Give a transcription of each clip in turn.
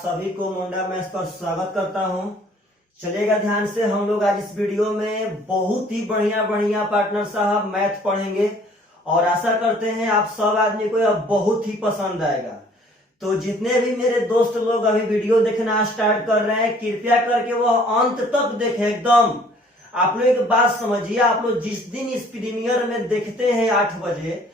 सभी को मुंडा मैथ्स पर स्वागत करता हूं। चलेगा ध्यान से, हम लोग आज इस वीडियो में बहुत ही बढ़िया बढ़िया पार्टनर साहब मैथ पढ़ेंगे और आशा करते हैं आप सब आदमी को यह बहुत ही पसंद आएगा। तो जितने भी मेरे दोस्त लोग अभी वीडियो देखना स्टार्ट कर रहे हैं, कृपया करके वह अंत तक देखें एकदम। आप लोग एक बात समझिए, आप लोग जिस दिन इस प्रीमियर में देखते हैं 8 बजे,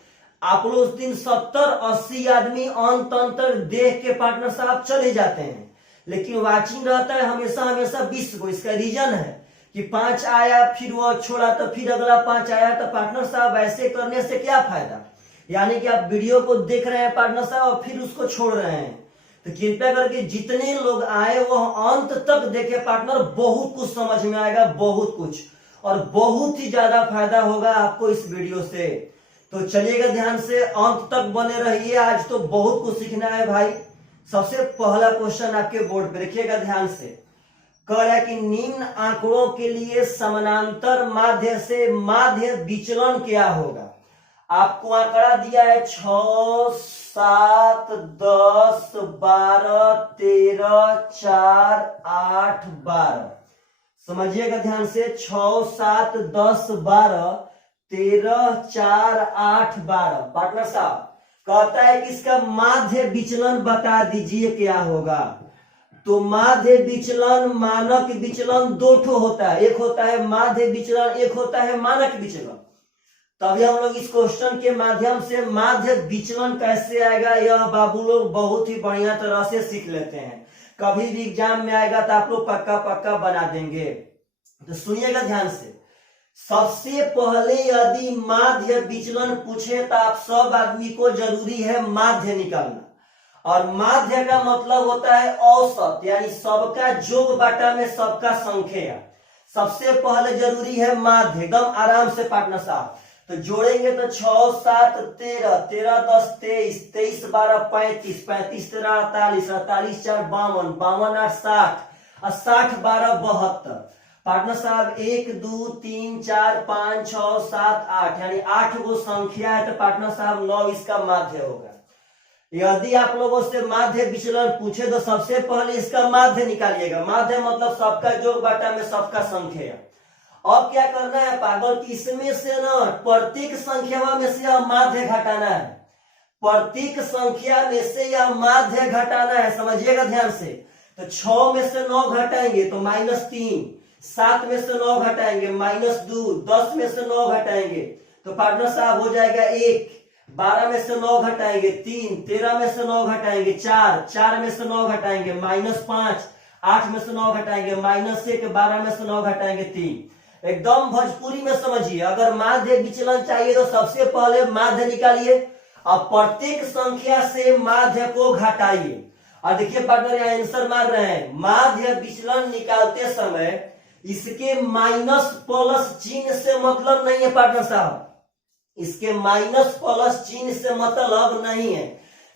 आप लोग उस दिन 70-80 आदमी अंत तक देख के पार्टनर साहब चले जाते हैं, लेकिन वाचिंग रहता है हमेशा हमेशा 20 को। इसका रीजन है कि 5 आया फिर वो छोड़ा तो फिर अगला 5 आया, तो पार्टनर साहब ऐसे करने से क्या फायदा। यानी कि आप वीडियो को देख रहे हैं पार्टनर साहब और फिर उसको छोड़ रहे हैं। तो कृपया करके जितने लोग आए वह अंत तक देखे पार्टनर, बहुत कुछ समझ में आएगा, बहुत कुछ, और बहुत ही ज्यादा फायदा होगा आपको इस वीडियो से। तो चलिएगा ध्यान से, अंत तक बने रहिए, आज तो बहुत कुछ सीखना है भाई। सबसे पहला क्वेश्चन आपके बोर्ड पे देखिएगा ध्यान से, कह रहा है कि निम्न आंकड़ों के लिए समानांतर माध्य से माध्य विचलन क्या होगा। आपको आंकड़ा दिया है 6, 7, 10, 12, 13, 4, 8, 12। समझिएगा ध्यान से, 6, 7, 10, 12, 13, 4, 8, 12। पार्टनर साहब कहता है कि इसका माध्य विचलन बता दीजिए क्या होगा। तो माध्य विचलन मानक विचलन दो ठो होता है, एक होता है माध्य विचलन, एक होता है मानक विचलन। तभी हम लोग इस क्वेश्चन के माध्यम से माध्य विचलन कैसे आएगा यह बाबू लोग बहुत ही बढ़िया तरह से सीख लेते हैं। कभी भी एग्जाम में आएगा तो आप लोग पक्का पक्का बना देंगे। तो सुनिएगा ध्यान से, सबसे पहले यदि माध्य विचलन पूछे तो आप सब आदमी को जरूरी है माध्य निकालना, और माध्य का मतलब होता है औसत, यानी सबका जोग बाटा में सबका संख्या। सबसे पहले जरूरी है माध्य, एकदम आराम से पार्टनर साहब। तो जोड़ेंगे तो 6, 7, 13, 13, 10, 23, 23, 12, 35, 35, 13, 48, 48, 4, 52, 52, 8, 60, और 60, 12, 72। पार्टनर साहब 1, 2, 3, 4, 5, 6, 7, 8, यानी 8 गो संख्या है, तो पार्टनर साहब 9 इसका माध्य होगा। यदि आप लोगों से माध्य विचलन पूछे तो सबसे पहले इसका माध्य निकालिएगा। माध्य मतलब सबका जोग बाटा में सबका संख्या। अब क्या करना है पागल कि इसमें से ना प्रत्येक संख्या में से यह माध्य घटाना है, प्रत्येक संख्या में से यह माध्य घटाना है। समझिएगा ध्यान से, तो 6 में से 9 घटाएंगे तो -3, 7 में से 9 घटाएंगे -2, 10 में से 9 घटाएंगे तो पार्टनर साहब हो जाएगा 1, 12 में से 9 घटाएंगे 3, 13 में से 9 घटाएंगे 4, 4 में से 9 घटाएंगे -5, 8 में से 9 घटाएंगे -1, 12 में से 9 घटाएंगे 3। एकदम भोजपुरी में समझिए, अगर माध्य विचलन चाहिए तो सबसे पहले माध्य निकालिए और प्रत्येक संख्या से माध्य को घटाइए। और देखिए पार्टनर यहाँ आंसर मार रहे हैं, माध्य विचलन निकालते समय इसके माइनस प्लस चिन्ह से मतलब नहीं है पार्टनर साहब, इसके माइनस प्लस चिन्ह से मतलब नहीं है।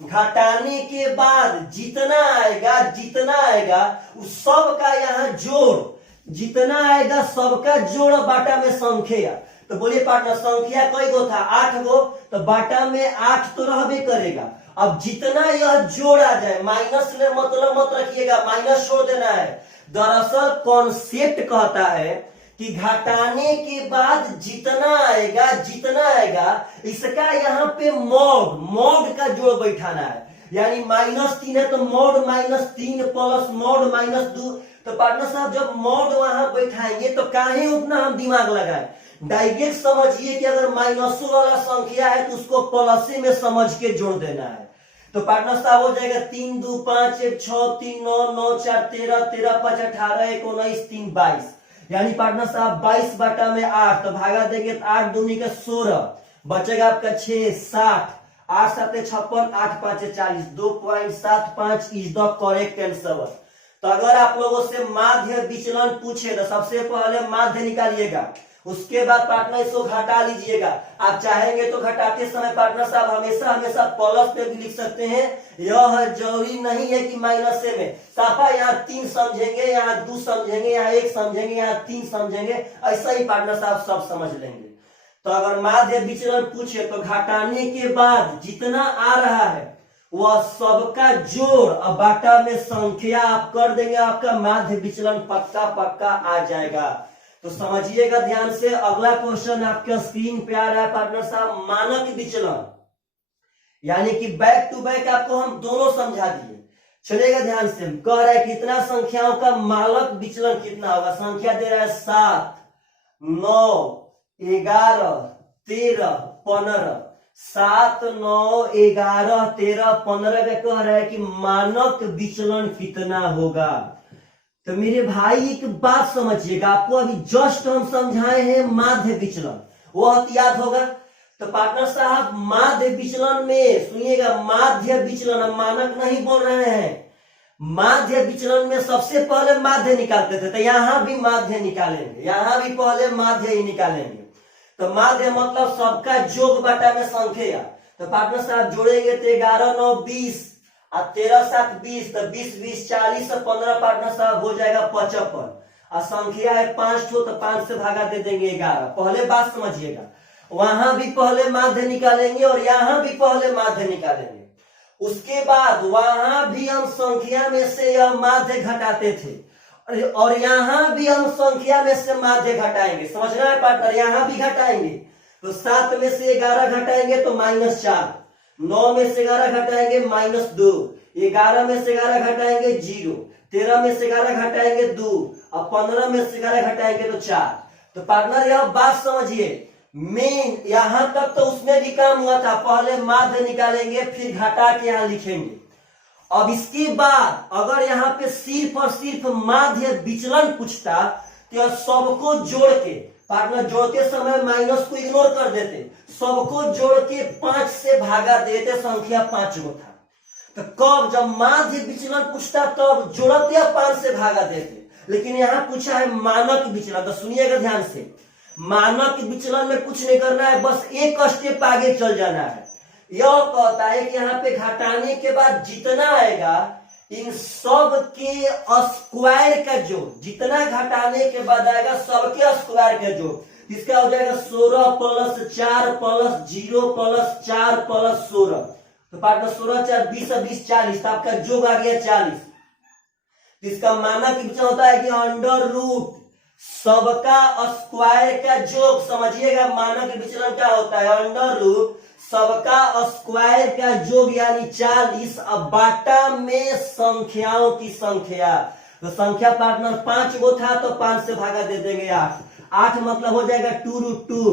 घटाने के बाद जितना आएगा उस सब का यहाँ जोड़, जितना आएगा सबका जोड़ बाटा में संख्या। तो बोलिए पार्टनर संख्या कई गो था, 8 गो, तो बाटा में 8 तो रहबे करेगा। अब जितना यह जोड़ आ जाए, माइनस में मतलब मत रखिएगा, माइनस छोड़ देना है। दरअसल कॉन्सेप्ट कहता है कि घटाने के बाद जितना आएगा इसका यहाँ पे मॉड का जोड़ बैठाना है। यानी -3 है तो मॉड -3 प्लस मॉड -2। तो पार्टनर साहब जब मॉड वहां बैठाएंगे तो काहे उतना हम दिमाग लगाए, डायरेक्ट समझिए कि अगर माइनस वाला संख्या है तो उसको प्लस में समझ के जोड़ देना है। तो पार्टनर साहब हो जाएगा 3, 2, 5, 1, 6, 3, 9, 9, 4, 13, 13, 5, 18, 1, 19, 3, 22। यानी पार्टनर साहब 22 बाटा में 8, तो भागा देंगे तो 8 दूनी का 16, बचेगा आपका 6, 60, 8 7 56, 8 5 40, 2.75 इज द करेक्ट आंसर। तो अगर आप लोगों से माध्य विचलन पूछे तो सबसे पहले माध्य निकालिएगा, उसके बाद पार्टनर इसको घटा लीजिएगा। आप चाहेंगे तो घटाते समय पार्टनर साहब हमेशा हमेशा प्लस पे भी लिख सकते हैं, यह जरूरी नहीं है कि माइनस से में। साफा यहाँ 3 समझेंगे, यहाँ 2 समझेंगे, यहाँ 1 समझेंगे, यहाँ 3 समझेंगे, ऐसा ही पार्टनर साहब सब समझ लेंगे। तो अगर माध्य विचलन पूछे तो घटाने के बाद जितना आ रहा है वह सबका जोड़ और बाटा में संख्या आप कर देंगे, आपका माध्य विचलन पक्का पक्का आ जाएगा। तो समझिएगा ध्यान से। अगला क्वेश्चन आपके स्क्रीन पे आ रहा है पार्टनर साहब, मानक विचलन, यानी कि बैक टू बैक आपको हम दोनों समझा दिए। चलेगा ध्यान से। कह रहा है कितना संख्याओं का मानक विचलन कितना होगा। संख्या दे रहा है 7, 9, 11, 13, 15। 7, 9, 11, 13, 15 का कह रहा है कि मानक विचलन कितना होगा। तो मेरे भाई एक बात समझिएगा, आपको अभी जस्ट हम समझाए हैं माध्य विचलन, वो याद होगा। तो पार्टनर साहब माध्य विचलन में सुनिएगा, माध्य विचलन, हम मानक नहीं बोल रहे हैं, माध्य विचलन में सबसे पहले माध्य निकालते थे। तो यहां भी माध्य निकालेंगे, यहां भी पहले माध्य ही निकालेंगे। तो माध्य मतलब सबका योग बटा में संख्या। तो पार्टनर साहब जोड़ेंगे तो 11, 9, 20 और 13, 7, 20। तो 20, 20, 40 और 15 पार्टनर साहब हो जाएगा 55। और संख्या है 5 तो 5 से भागा दे देंगे 11। पहले बात समझिएगा, वहां भी पहले माध्य निकालेंगे और यहां भी पहले माध्य निकालेंगे। उसके बाद वहां भी हम संख्या में से यह माध्य घटाते थे और यहां भी हम संख्या में से माध्य घटाएंगे। समझना है पार्टनर, यहां भी घटाएंगे। तो 7 में से 11 घटाएंगे तो -4, 9 में से 11 घटाएंगे -2, 11 में से 11 घटाएंगे 0, 13 में से 11 घटाएंगे 2 और 15 में से 11 घटाएंगे तो 4। तो पार्टनर यह बात समझिए, मेन यहां तक तो उसमें भी काम हुआ था, पहले माध्य निकालेंगे फिर घटा के यहां लिखेंगे। अब इसके बाद अगर यहाँ पे सिर्फ और सिर्फ माध्य विचलन पूछता तो सबको जोड़ के, पार्टनर जोड़ते समय माइनस को इग्नोर कर देते, सबको जोड़ के 5 से भागा देते, संख्या 5 गो था। तो कब जब माध्य विचलन पूछता तब जोड़ते या 5 से भागा देते। लेकिन यहाँ पूछा है मानक विचलन, तो सुनिएगा ध्यान से। मानक विचलन में कुछ नहीं करना है, बस एक स्टेप आगे चल जाना है। यह कहता है कि यहाँ पे घटाने के बाद जितना आएगा इन सब के स्क्वायर का जोड़, जितना घटाने के बाद आएगा सबके स्क्वायर का जोड़, इसका हो जाएगा 16 + 4 + 0 + 4 + 16। तो पार्टनर 16, 4, 20, 20, 40। तो आपका जोड़ आ गया 40। इसका मानक विचलन होता है कि अंडर रूट सबका स्क्वायर का जोड़। समझिएगा मानक विचलन क्या होता है, अंडर रूट सबका स्क्वायर का जोड़ यानी 40 और बाटा में संख्याओं की संख्या। तो संख्या पार्टनर 5 गो था तो 5 से भागा दे देंगे 8। 8 मतलब हो जाएगा 2√2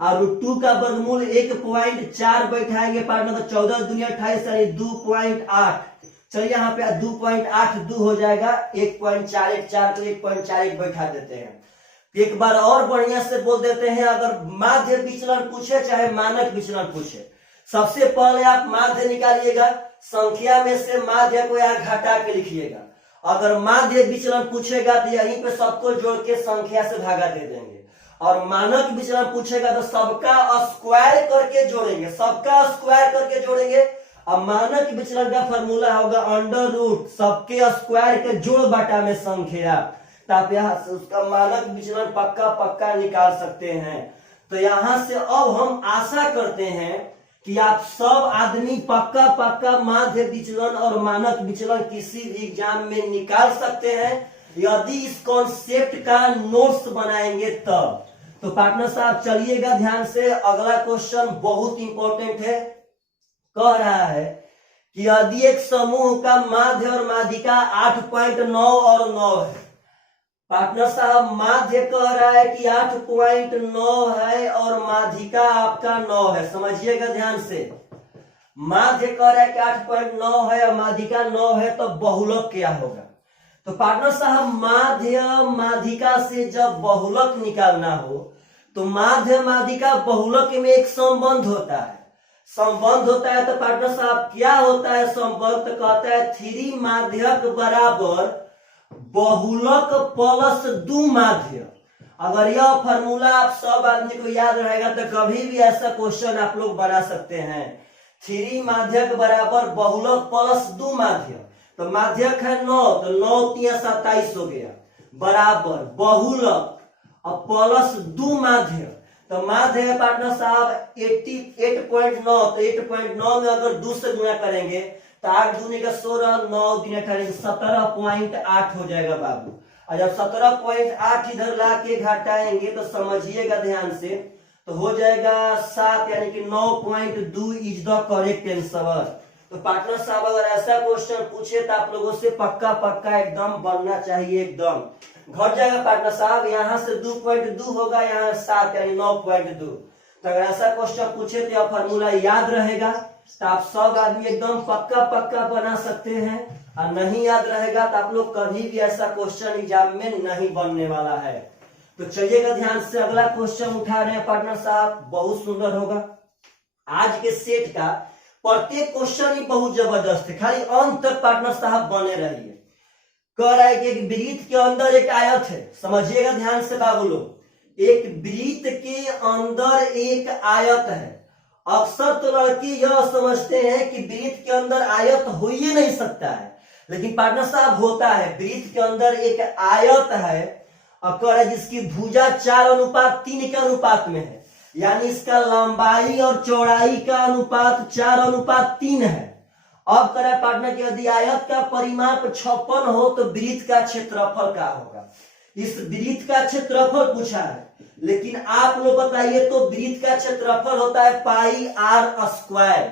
और √2 का वर्गमूल 1.4 बैठाएंगे पार्टनर, तो 14 दूनी 28 यानी 2.8। चलिए यहाँ पे 2.82 हो जाएगा, 1.414 को 1.41 बैठा देते हैं। एक बार और बढ़िया से बोल देते हैं, अगर माध्य विचलन पूछे चाहे मानक विचलन पूछे, सबसे पहले आप माध्य निकालिएगा, संख्या में से माध्य को यहाँ घटा के लिखिएगा। अगर माध्य विचलन पूछेगा तो यहीं पे सबको जोड़ के संख्या से भागा दे देंगे, और मानक विचलन पूछेगा तो सबका स्क्वायर करके जोड़ेंगे, सबका स्क्वायर करके जोड़ेंगे। अब मानक विचलन का फॉर्मूला होगा अंडर रूट सबके स्क्वायर के जोड़ बटा में संख्या। तो आप यहाँ से उसका मानक विचलन पक्का पक्का निकाल सकते हैं। तो यहां से अब हम आशा करते हैं कि आप सब आदमी पक्का पक्का माध्य विचलन और मानक विचलन किसी भी एग्जाम में निकाल सकते हैं, यदि इस कॉन्सेप्ट का नोट्स बनाएंगे तब। तो पार्टनर साहब चलिएगा ध्यान से, अगला क्वेश्चन बहुत इंपॉर्टेंट है। कह रहा है कि यदि एक समूह का माध्य और माध्यिका 8.9 और 9 है। पार्टनर साहब माध्य कह रहा है कि 8.9 है और माध्यिका आपका 9 है। समझिएगा ध्यान से, माध्य कह रहा है कि 8.9 है और माध्यिका 9 है, तो बहुलक क्या होगा। तो पार्टनर साहब माध्य माध्यिका से जब बहुलक निकालना हो तो माध्य माध्यिका बहुलक में एक संबंध होता है, संबंध होता है। तो पार्टनर साहब क्या होता है संबंध, कहता है 3 माध्यक बराबर बहुलक प्लस 2 माध्य। अगर यह फॉर्मूला आप सब आदमी को याद रहेगा तो कभी भी ऐसा क्वेश्चन आप लोग बना सकते हैं। 3 माध्यक बराबर बहुलक प्लस 2 माध्य। तो माध्यक है 9, तो 9 × 27 हो गया, बराबर बहुलक और प्लस 2 माध्य। तो माध्य है पार्टनर साहब 88.9, तो 8.9 में अगर 2 से गुणा करेंगे तो 8 दूनी का 16, 9 दूनी 18, 17.8 हो जाएगा बाबू। और जब 17.8 इधर ला के घटाएंगे तो समझिएगा ध्यान से, तो हो जाएगा 7, यानी कि 9.2 इज द करेक्ट आंसर। तो पार्टनर साहब अगर ऐसा क्वेश्चन पूछे तो आप लोगों से पक्का पक्का एकदम बनना चाहिए, एकदम घट जाएगा पार्टनर साहब। यहाँ से 2.2 होगा, यहाँ 7 यानी 9.2। तो अगर ऐसा क्वेश्चन पूछे तो यह फॉर्मूला याद रहेगा, तो आप सब आदमी एकदम पक्का पक्का बना सकते हैं। और नहीं याद रहेगा तो आप लोग कभी भी ऐसा क्वेश्चन एग्जाम में नहीं बनने वाला है। तो चलिएगा ध्यान से, अगला क्वेश्चन उठा रहे हैं पार्टनर साहब, बहुत सुंदर होगा। आज के सेट का प्रत्येक क्वेश्चन ही बहुत जबरदस्त है, खाली अंत तक पार्टनर साहब बने रहिए। कह रहा है कि एक वृत्त के अंदर एक आयत है, समझिएगा ध्यान से बाबू लोग, एक वृत्त के अंदर एक आयत है। अक्सर तो लड़के यह समझते हैं कि वृत्त के अंदर आयत हो ही नहीं सकता है, लेकिन पार्टनर साहब होता है। वृत्त के अंदर एक आयत है और जिसकी भुजा 4:3 के अनुपात में है, यानी इसका लंबाई और चौड़ाई का अनुपात 4:3 है। अब कह रहा है पार्टनर कि यदि आयत का परिमाप 56 हो तो वृत्त का क्षेत्रफल क्या होगा। इस वृत्त का क्षेत्रफल पूछा है, लेकिन आप लोग बताइए तो वृत्त का क्षेत्रफल होता है पाई आर स्क्वायर।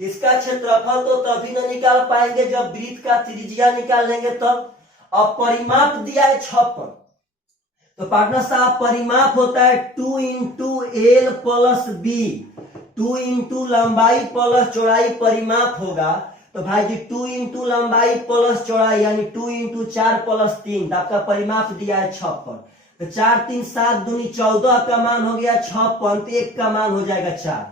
इसका क्षेत्रफल तो तभी न निकाल पाएंगे जब वृत्त का त्रिज्या निकालेंगे तब। अब परिमाप दिया है 56, तो पार्टनर साहब परिमाप होता है 2 into L plus B. 2 into लंबाई प्लस चौड़ाई परिमाप होगा, तो भाई जी 2 इंटू लंबाई प्लस चौड़ाई यानी 2 इंटू 4 प्लस 3, तो आपका परिमाप दिया है 56। तो 4 3 7 दूनी 14 का मान हो गया 56, तो 1 का मान हो जाएगा 4।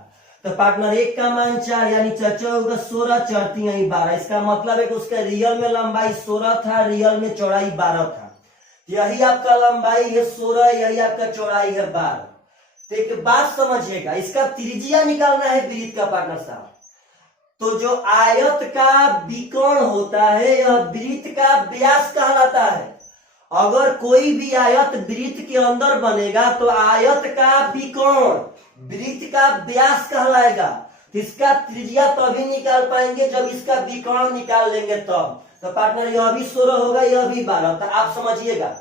तो पार्टनर 1 का मान 4 यानी 4 होगा 16, 4 3 12। इसका मतलब है कि उसका रियल में लंबाई 16 था, रियल में चौड़ाई 12 था। यही आपका लंबाई है 16, यही आपका चौड़ाई है 12। तो एक बात समझिएगा, इसका त्रिज्या निकालना है वृत्त का पार्टनर साहब। तो जो आयत का विकर्ण होता है यह वृत्त का व्यास कहलाता है। अगर कोई भी आयत वृत्त के अंदर बनेगा तो आयत का विकर्ण वृत्त का व्यास कहलाएगा। तो इसका त्रिज्या तभी निकाल पाएंगे जब इसका विकर्ण निकाल लेंगे तब। तो पार्टनर यह भी 16 होगा, यह भी 12। तो आप समझिएगा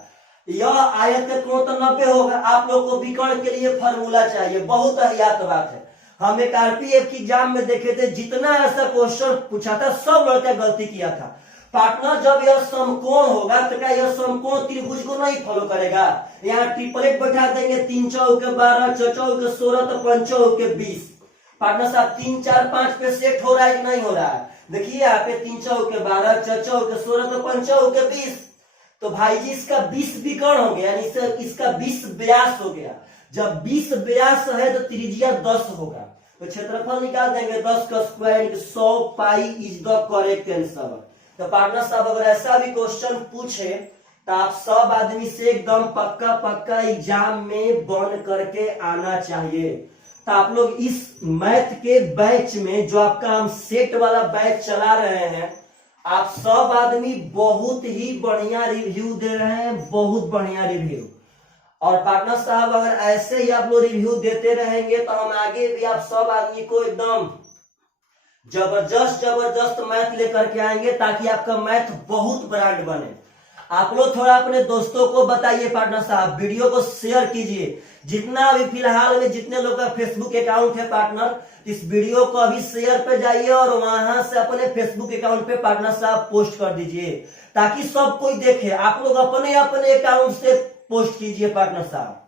यह आयत का कोण तो 90 होगा। आप लोग को विकर्ण के लिए फार्मूला चाहिए, बहुत अहियात बात है। हम एक आरपीएफ की एग्जाम में देखे थे, जितना ऐसा क्वेश्चन पूछा था सब लड़का गलती किया था। पार्टनर जब यह समकोण होगा तो क्या यह समकोण त्रिभुज को नहीं फॉलो करेगा। यहाँ ट्रिपलेट बैठा देंगे, 3 चौके 12, 4 चौके 16, तो 5 चौके 20। पार्टनर साहब 3 4 5 पे सेट हो रहा है कि नहीं हो रहा है। देखिए यहाँ पे 3 चौके 12, 4 चौके 16, तो 5 चौके 20। तो भाई जी इसका 20 विकर्ण हो गया, यानी इसका 20 व्यास हो गया। जब 20 व्यास है तो त्रिज्या 10 होगा। तो क्षेत्रफल निकाल देंगे 10 का square 100 pi is the correct answer. तो पार्टनर साहब अगर ऐसा भी क्वेश्चन पूछे तो आप सब आदमी से एकदम पक्का पक्का एग्जाम में बन करके आना चाहिए। तो आप लोग इस मैथ के बैच में जो आपका हम सेट वाला बैच चला रहे हैं, आप सब आदमी बहुत ही बढ़िया रिव्यू दे रहे हैं, बहुत बढ़िया रिव्यू। और पार्टनर साहब अगर ऐसे ही आप लोग रिव्यू देते रहेंगे तो हम आगे भी आप सब आदमी को एकदम जबरदस्त मैथ लेकर के आएंगे, ताकि आपका मैथ बहुत ब्रांड बने। आप लोग थोड़ा अपने दोस्तों को बताइए पार्टनर साहब, वीडियो को शेयर कीजिए। जितना अभी फिलहाल में जितने लोग का फेसबुक अकाउंट है पार्टनर, इस वीडियो को अभी शेयर पे जाइए और वहां से अपने फेसबुक अकाउंट पे पार्टनर साहब पोस्ट कर दीजिए, ताकि सब कोई देखे। आप लोग अपने अपने अकाउंट से पोस्ट कीजिए पार्टनर साहब।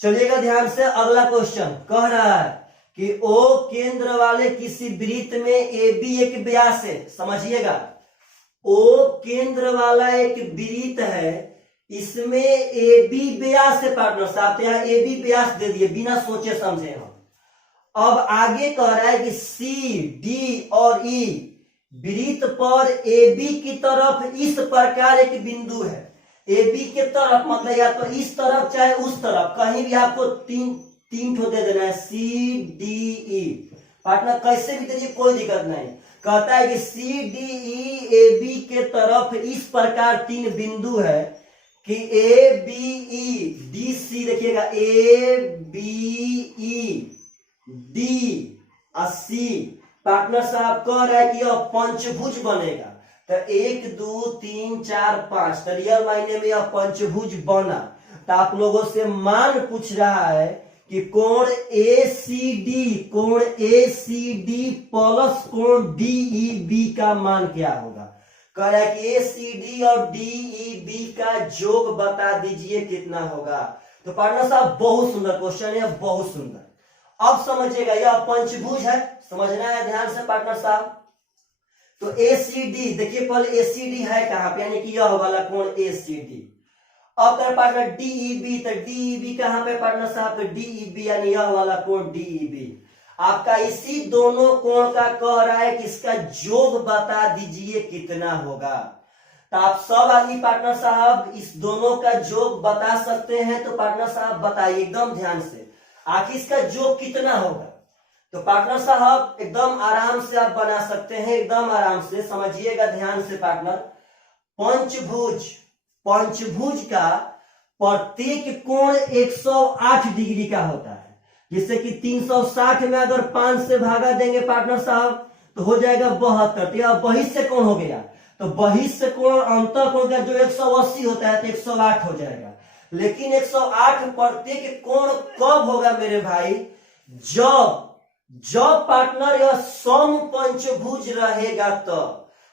चलिएगा ध्यान से, अगला क्वेश्चन कह रहा है कि ओ केंद्र वाले किसी वृत्त में ए बी एक व्यास है। समझिएगा, ओ केंद्र वाला एक वृत्त है, इसमें ए बी व्यास है पार्टनर साहब। यहाँ ए बी व्यास दे दिए बिना सोचे समझे हम। अब आगे कह रहा है कि सी डी और ई वृत्त पर ए बी की तरफ इस प्रकार एक बिंदु है। ए बी के तरफ मतलब या तो इस तरफ चाहे उस तरफ, कहीं भी आपको तीन ठो दे देना है, सी डी ई। पार्टनर कैसे भी दीजिए कोई दिक्कत नहीं। कहता है कि C D E A B के तरफ इस प्रकार 3 बिंदु है कि A B E D C. देखिएगा ए बी ई डी और सी। पार्टनर साहब कह रहा है कि यह पंचभुज बनेगा, तो 1 2 3 4 5, तो रियल मायने में यह पंचभुज बना। तो आप लोगों से मान पूछ रहा है कि कोण ACD प्लस कोण DEB का मान क्या होगा। कह रहा है कि ACD और DEB का योग बता दीजिए कितना होगा। तो पार्टनर साहब बहुत सुंदर क्वेश्चन है, बहुत सुंदर। अब समझिएगा, यह पंचभुज है, समझना है ध्यान से पार्टनर साहब। तो ACD देखिए, पहले ACD है कहां पे, यानी कि यह वाला कोण ACD। अब कर पार्टनर DEB, तो DEB कहां पे पार्टनर साहब, तो DEB यानी यह वाला कोण DEB। आपका इसी दोनों कोण का कह रहा है कि इसका योग बता दीजिए कितना होगा। तो आप सब आदमी पार्टनर साहब इस दोनों का योग बता सकते हैं। तो पार्टनर साहब बताइए एकदम ध्यान से, आखिर इसका योग कितना होगा। तो पार्टनर साहब एकदम आराम से आप बना सकते हैं, एकदम आराम से समझिएगा ध्यान से पार्टनर। पंचभुज का प्रत्येक कोण 108 डिग्री का होता है, जिससे कि 360 में अगर 5 से भागा देंगे पार्टनर साहब तो हो जाएगा 72। तो यह बहिष्ठ कोण हो गया, तो बहिष्ठ कोण अंतर कोण का जो 180 होता है तो 108 हो जाएगा। लेकिन 108 प्रत्येक कोण कब होगा मेरे भाई, जब पार्टनर यह सम पंचभुज रहेगा। तो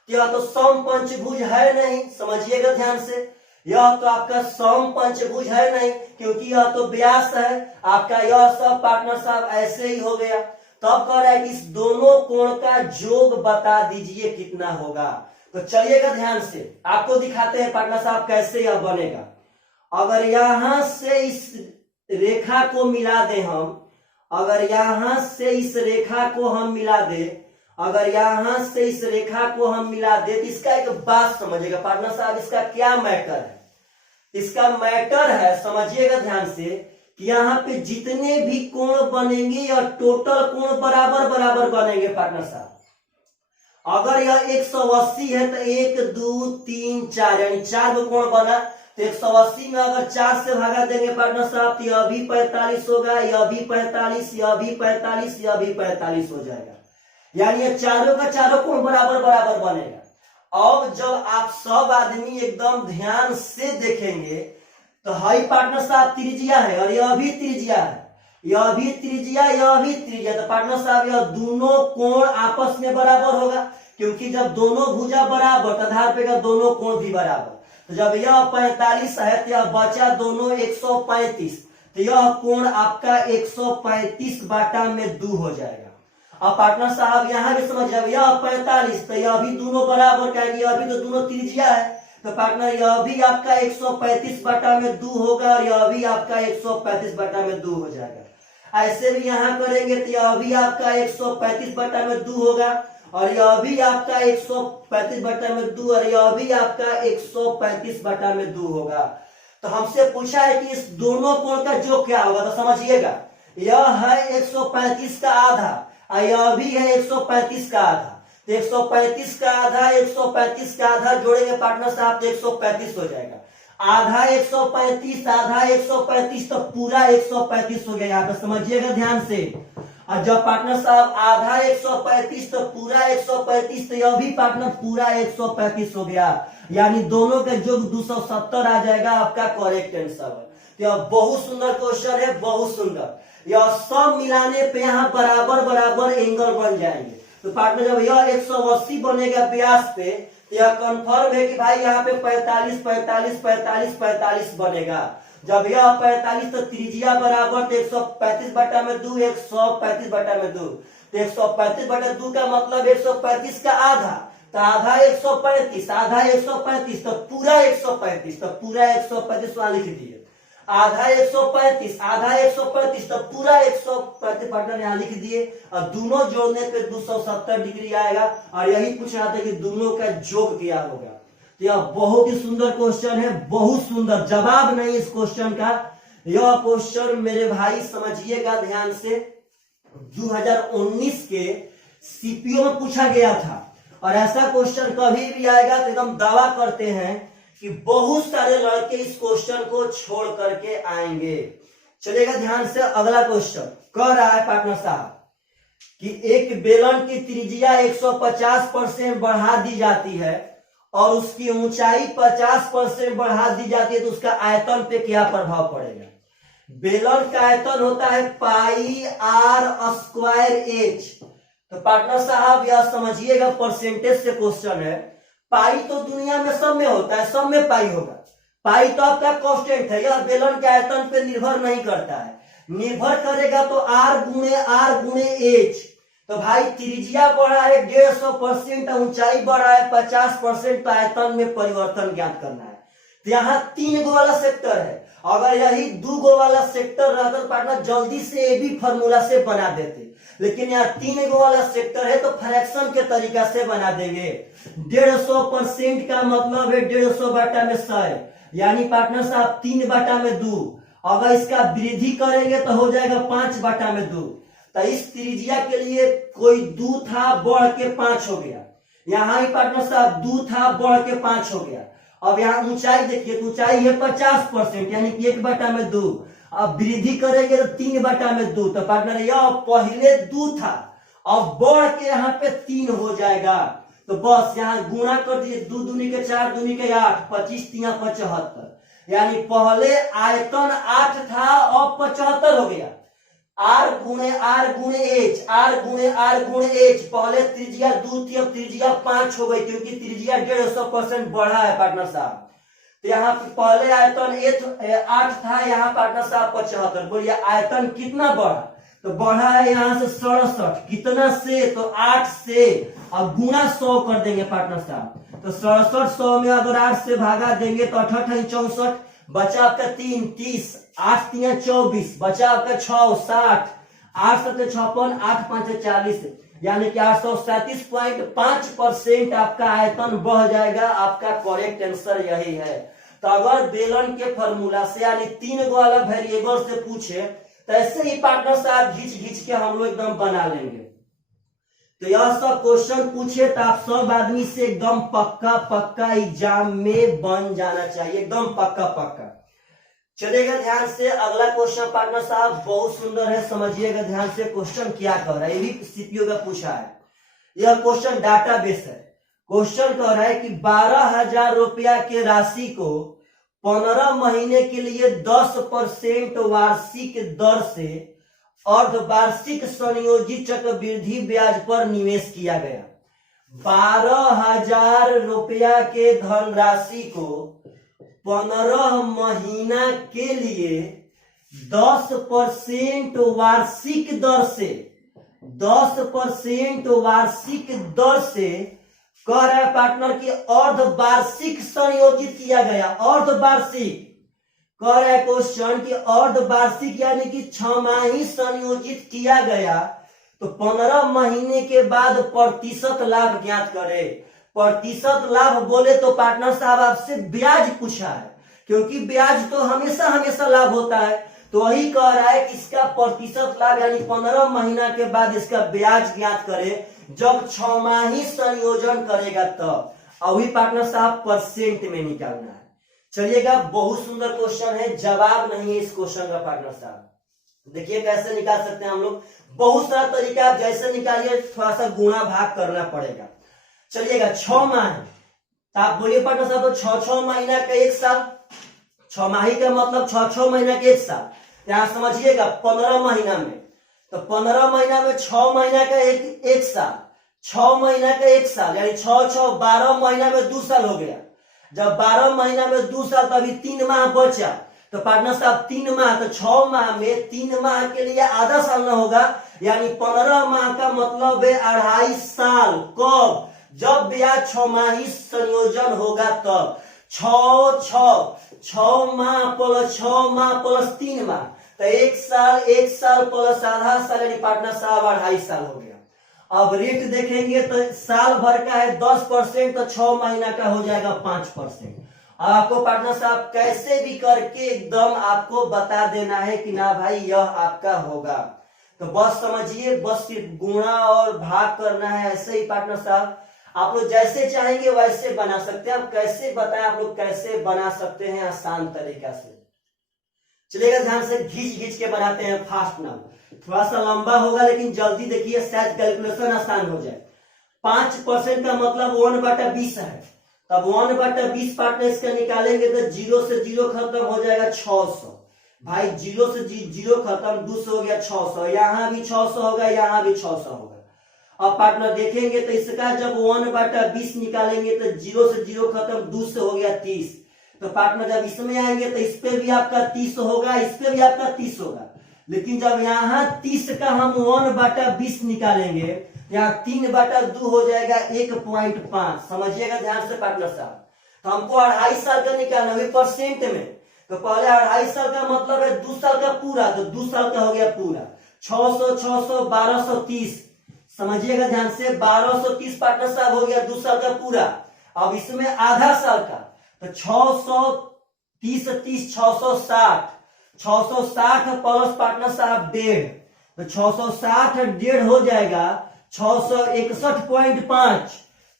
यह तो सम पंचभुज है नहीं, समझिएगा ध्यान से, यह तो आपका सम पंचभुज है नहीं, क्योंकि यह तो व्यास है आपका, यह सब पार्टनर साहब ऐसे ही हो गया। तब कह रहा है कि इस दोनों कोण का योग बता दीजिए कितना होगा। तो चलिएगा ध्यान से, आपको दिखाते हैं पार्टनर साहब कैसे यह बनेगा। अगर यहां से इस रेखा को मिला दे हम, अगर यहां से इस रेखा को हम मिला दे, अगर यहां से इस रेखा को हम मिला दे, तो इसका एक बात समझिएगा पार्टनर साहब, इसका क्या मैटर है। इसका मैटर है, समझिएगा ध्यान से, कि यहाँ पे जितने भी कोण बनेंगे या टोटल कोण बराबर बराबर बनेंगे पार्टनर साहब। अगर यह 180 है तो 1 2 3 4 यानी 4 कोण बना, तो 180 में अगर 4 से भागा देंगे पार्टनर साहब तो यह भी 45 होगा, यह भी 45, यह भी 45, यह भी 45 हो जाएगा। यानी ये चारों का चारों कोण बराबर बराबर बनेगा। अब जब आप सब आदमी एकदम ध्यान से देखेंगे तो हाई पार्टनर साहब त्रिज्या है और यह भी त्रिज्या है, यह भी त्रिज्या, यह भी त्रिज्या। तो पार्टनर साहब यह दोनों कोण आपस में बराबर होगा, क्योंकि जब दोनों भुजा बराबर तो आधार पे दोनों कोण भी बराबर। तो जब यह 45 है तो यह बचा दोनों 135, तो यह कोण आपका 135 बाटा में 2 हो जाएगा। अब पार्टनर साहब यहां भी समझ जाए, यह 45 तो यह भी दोनों बराबर का, यह भी तो दोनों त्रिज्या है। तो पार्टनर यह भी आपका 135 बटा में 2 होगा और यह भी आपका 135 बटा में 2 हो जाएगा। ऐसे भी यहां करेंगे तो यह भी आपका 135 बटा में 2 होगा और यह भी आपका 135 बटा में 2 और यह भी आपका 135 बटा में 2 होगा। तो हमसे पूछा है कि इस दोनों कोण का योग क्या होगा। तो समझिएगा, यह है 135 का आधा और यह भी है 135 का आधा। तो 135 का आधा 135 का आधा जोड़ेंगे पार्टनर साहब तो 135 हो जाएगा। आधा 135 आधा 135 तो पूरा 135 हो गया। यहाँ पे समझिएगा ध्यान से। और जब पार्टनर साहब आधा 135 तो पूरा 135, तो यह भी पार्टनर पूरा 135 हो गया। यानी दोनों का योग 270 आ जाएगा, आपका करेक्ट आंसर है। यह बहुत सुंदर क्वेश्चन है, बहुत सुंदर। यह सब मिलाने पे यहाँ बराबर बराबर एंगल बन जाएंगे। तो पार्टनर जब यह 180 बनेगा व्यास पे तो यह कंफर्म है कि भाई यहाँ पे 45 45 45 45 बनेगा। जब यह 45 तो त्रिज्या बराबर तो 135 बटा में 2 135 बटा में 2, तो 135 बटा 2 का मतलब 135 का आधा, तो आधा 135 आधा 135 तो पूरा 135, तो पूरा 135 वहां लिख दिए। आधा 135 आधा 135 तो पूरा 135 पार्टनर यहाँ लिख दिए और दोनों जोड़ने पे 270 डिग्री आएगा। और यही पूछ रहा था कि दोनों का योग क्या होगा। तो यह बहुत ही सुंदर क्वेश्चन है, बहुत सुंदर। जवाब नहीं इस क्वेश्चन का। यह क्वेश्चन मेरे भाई समझिएगा ध्यान से, 2019 के सीपीओ में पूछा गया था। और ऐसा क्वेश्चन कभी भी आएगा तो एकदम दावा करते हैं कि बहुत सारे लड़के इस क्वेश्चन को छोड़ करके आएंगे। चलेगा ध्यान से। अगला क्वेश्चन कह रहा है पार्टनर साहब कि एक बेलन की त्रिज्या 150% बढ़ा दी जाती है और उसकी ऊंचाई 50% बढ़ा दी जाती है, तो उसका आयतन पे क्या प्रभाव पड़ेगा? बेलन का आयतन होता है पाई आर स्क्वायर एच। तो पार्टनर साहब यह समझिएगा, परसेंटेज से क्वेश्चन है। पाई तो दुनिया में सब में होता है, सब में पाई होगा। पाई तो आपका कांस्टेंट है, यह बेलन के आयतन पे निर्भर नहीं करता है। निर्भर करेगा तो आर गुणे एच। तो भाई त्रिज्या बढ़ा है 150%, ऊंचाई बढ़ा है 50%, तो आयतन में परिवर्तन ज्ञात करना है। तो यहाँ 3 गो वाला सेक्टर है, अगर यही 2 गो वाला सेक्टर रहता तो पार्टनर जल्दी से ये भी फॉर्मूला से बना देते, लेकिन यहाँ 3 गो वाला सेक्टर है तो फ्रैक्शन के तरीका से बना देंगे। 150% का मतलब है 150 बटा में 100, यानी पार्टनर साहब 3 बटा में 2। अगर इसका वृद्धि करेंगे तो हो जाएगा 5 बटा में 2। तो इस त्रिज्या के लिए कोई 2 था, बढ़ के 5 हो गया। यहाँ ही पार्टनर साहब 2 था, बढ़ के 5 हो गया। अब यहाँ ऊंचाई देखिए, तो ऊंचाई है 50%, यानी कि 1 बटा में 2। अब वृद्धि करेंगे तो 3 बटा में 2। तो पार्टनर यह पहले 2 था, अब बढ़ के यहाँ पे 3 हो जाएगा। तो बस यहाँ गुणा कर दीजिए, 2 दूनी के 4, दूनी के 8, 25 3 75, यानी पहले आयतन 8 था, अब 75 हो गया। आर गुणे एच, आर गुणे एच। पहले त्रिज्या 2 थी, अब त्रिज्या 5 हो गई, क्योंकि त्रिज्या 150% बढ़ा है पार्टनर साहब। तो यहाँ पहले आयतन 8 था, यहाँ पार्टनर साहब 75। बोलिए आयतन कितना बढ़ा? तो बढ़ा है यहाँ से 67। कितना से? तो 8 से। अब गुणा 100 कर देंगे पार्टनर साहब। तो 67 100 में अगर 8 से भागा देंगे तो 68 64, बचा आपका 3 30, 8 3 24, बचा आपका 6 60, 8 7 56, 8 5 40, यानी कि 837.5% आपका आयतन बढ़ जाएगा। आपका करेक्ट आंसर यही है। तो अगर बेलन के फॉर्मूला से यानी 3 गो वाला वेरिएबल से पूछे तो ऐसे ही पार्टनर साहब घिंच के हम लोग एकदम बना लेंगे। तो यह सब क्वेश्चन पूछे तो आप सब आदमी से एकदम पक्का एग्जाम में बन जाना चाहिए, एकदम पक्का। चलेगा ध्यान से। अगला क्वेश्चन पार्टनर साहब बहुत सुंदर है, समझिएगा ध्यान से। क्वेश्चन क्या कह रहा है, ये भी सीपीओ का पूछा है। यह क्वेश्चन डाटाबेस है। क्वेश्चन कह रहा है कि 12,000 रुपया के राशि को 15 महीने के लिए 10% वार्षिक दर से अर्धवार्षिक संयोजित चक्रवृद्धि ब्याज पर निवेश किया गया। 12,000 रुपया के धनराशि को 15 महीना के लिए 10% वार्षिक दर से 10% वार्षिक दर से कह रहा है पार्टनर की अर्धवार्षिक संयोजित किया गया। अर्धवार्षिक कह रहा है क्वेश्चन की अर्धवार्षिक यानी कि 6 माही संयोजित किया गया। तो 15 महीने के बाद प्रतिशत लाभ ज्ञात करें। प्रतिशत लाभ बोले तो पार्टनर साहब आपसे ब्याज पूछा है, क्योंकि ब्याज तो हमेशा लाभ होता है। तो वही कह रहा है कि इसका प्रतिशत लाभ यानी 15 महीना के बाद इसका ब्याज ज्ञात करे, जब 6 माही संयोजन करेगा तब। अभी पार्टनर साहब परसेंट में निकालना है। चलिएगा, बहुत सुंदर क्वेश्चन है, जवाब नहीं है इस क्वेश्चन का पार्टनर साहब। देखिए कैसे निकाल सकते हैं हम लोग, बहुत सारा तरीका। आप जैसे निकालिए थोड़ा सा गुणा भाग करना पड़ेगा। चलिएगा 6 माह, तो आप बोलिए पार्टनर साहब तो 6 महीना का 1 साल। 6 माही का मतलब 6 महीना के 1 साल। यहाँ समझिएगा 15 महीना में, तो 15 महीना में 6 महीना का एक साल, 6 महीना का 1 साल, यानी 6 6 12 महीना में 2 साल हो गया। जब 12 महीना में 2 साल, तो अभी 3 माह बचा। तो पार्टनर साहब 3 माह, तो 6 माह में 3 माह के लिए आधा साल ना होगा, यानी 15 माह का मतलब है 2.5 साल। कब? जब ब्याज 6 माही संयोजन होगा तब। 6 माह प्लस 6 माह प्लस 3 माह, तो 1 साल प्लस आधा साल, यानी पार्टनर साहब 2.5 साल हो गया। अब रेट देखेंगे तो साल भर का है 10%, तो 6 महीना का हो जाएगा 5%। अब आपको पार्टनर साहब कैसे भी करके एकदम आपको बता देना है कि ना भाई यह आपका होगा। तो बस समझिए, बस सिर्फ गुणा और भाग करना है। ऐसे ही पार्टनर साहब आप लोग जैसे चाहेंगे वैसे बना सकते हैं। आप कैसे बताएं, आप लोग कैसे बना सकते हैं आसान तरीका से। चलिएगा ध्यान से, घिंच के बनाते हैं। फास्ट नाउ थोड़ा सा लंबा होगा लेकिन जल्दी देखिए, शायद कैलकुलेशन आसान हो जाए। 5% का मतलब 1/20 है। तब 1/20 पार्टनर इसका निकालेंगे तो 0 से 0 खत्म हो जाएगा 600। भाई 0 से 0 खत्म, 200 हो गया 600, यहाँ भी 600 होगा, यहाँ भी 600 होगा। अब पार्टनर देखेंगे तो इसका जब 1/20 निकालेंगे तो 0 से 0 खत्म, 2 से हो गया 30। तो पार्टनर जब इसमें आएंगे तो इस पे भी आपका 30 होगा, इस पे भी आपका 30 होगा। लेकिन जब यहाँ 30 का हम 1/20 निकालेंगे, यहाँ 3/2 हो जाएगा 1.5। समझिएगा ध्यान से पार्टनर साहब। तो हमको 2.5 साल का निकालना है परसेंट में। तो पहले 2.5 साल का मतलब है 2 साल का पूरा, तो 2 साल का हो गया पूरा। 600 600 1230। समझिएगा ध्यान से, 1230 पार्टनर साहब हो गया 2 साल का पूरा। अब इसमें आधा साल का, तो 630 30 660, 660 प्लस पार्टनर साहब 1.5, तो 660 1.5 हो जाएगा 661.5।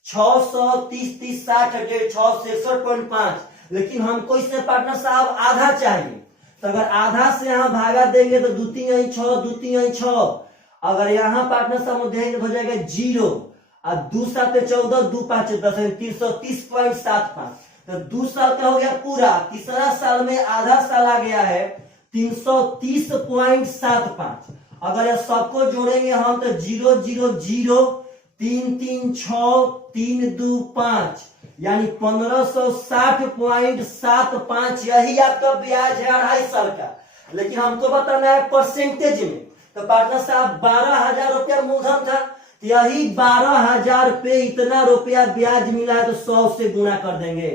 630 30 60 1.5 661.5। लेकिन हमको इसमें पार्टनर साहब आधा चाहिए। तो अगर आधा से यहाँ भागा देंगे तो 2 3 6, 2 3 6। अगर यहाँ पार्टनर साहब देंगे तो हो जाएगा 0, और 2 7 14, 2 5 10, 330.75। तो 2 साल का हो गया पूरा। तीसरा साल में आधा साल आ गया है 330.75। अगर ये सबको जोड़ेंगे हम तो 0 0 0 3 3 6 3 2 5, यानी 1560.75। यही आपका ब्याज है 2.5 साल का। लेकिन हमको बताना है परसेंटेज में। तो पार्टनर साहब 12,000 रुपया मूलधन था, तो यही 12,000 पे इतना रुपया ब्याज मिला है, तो 100 से गुणा कर देंगे।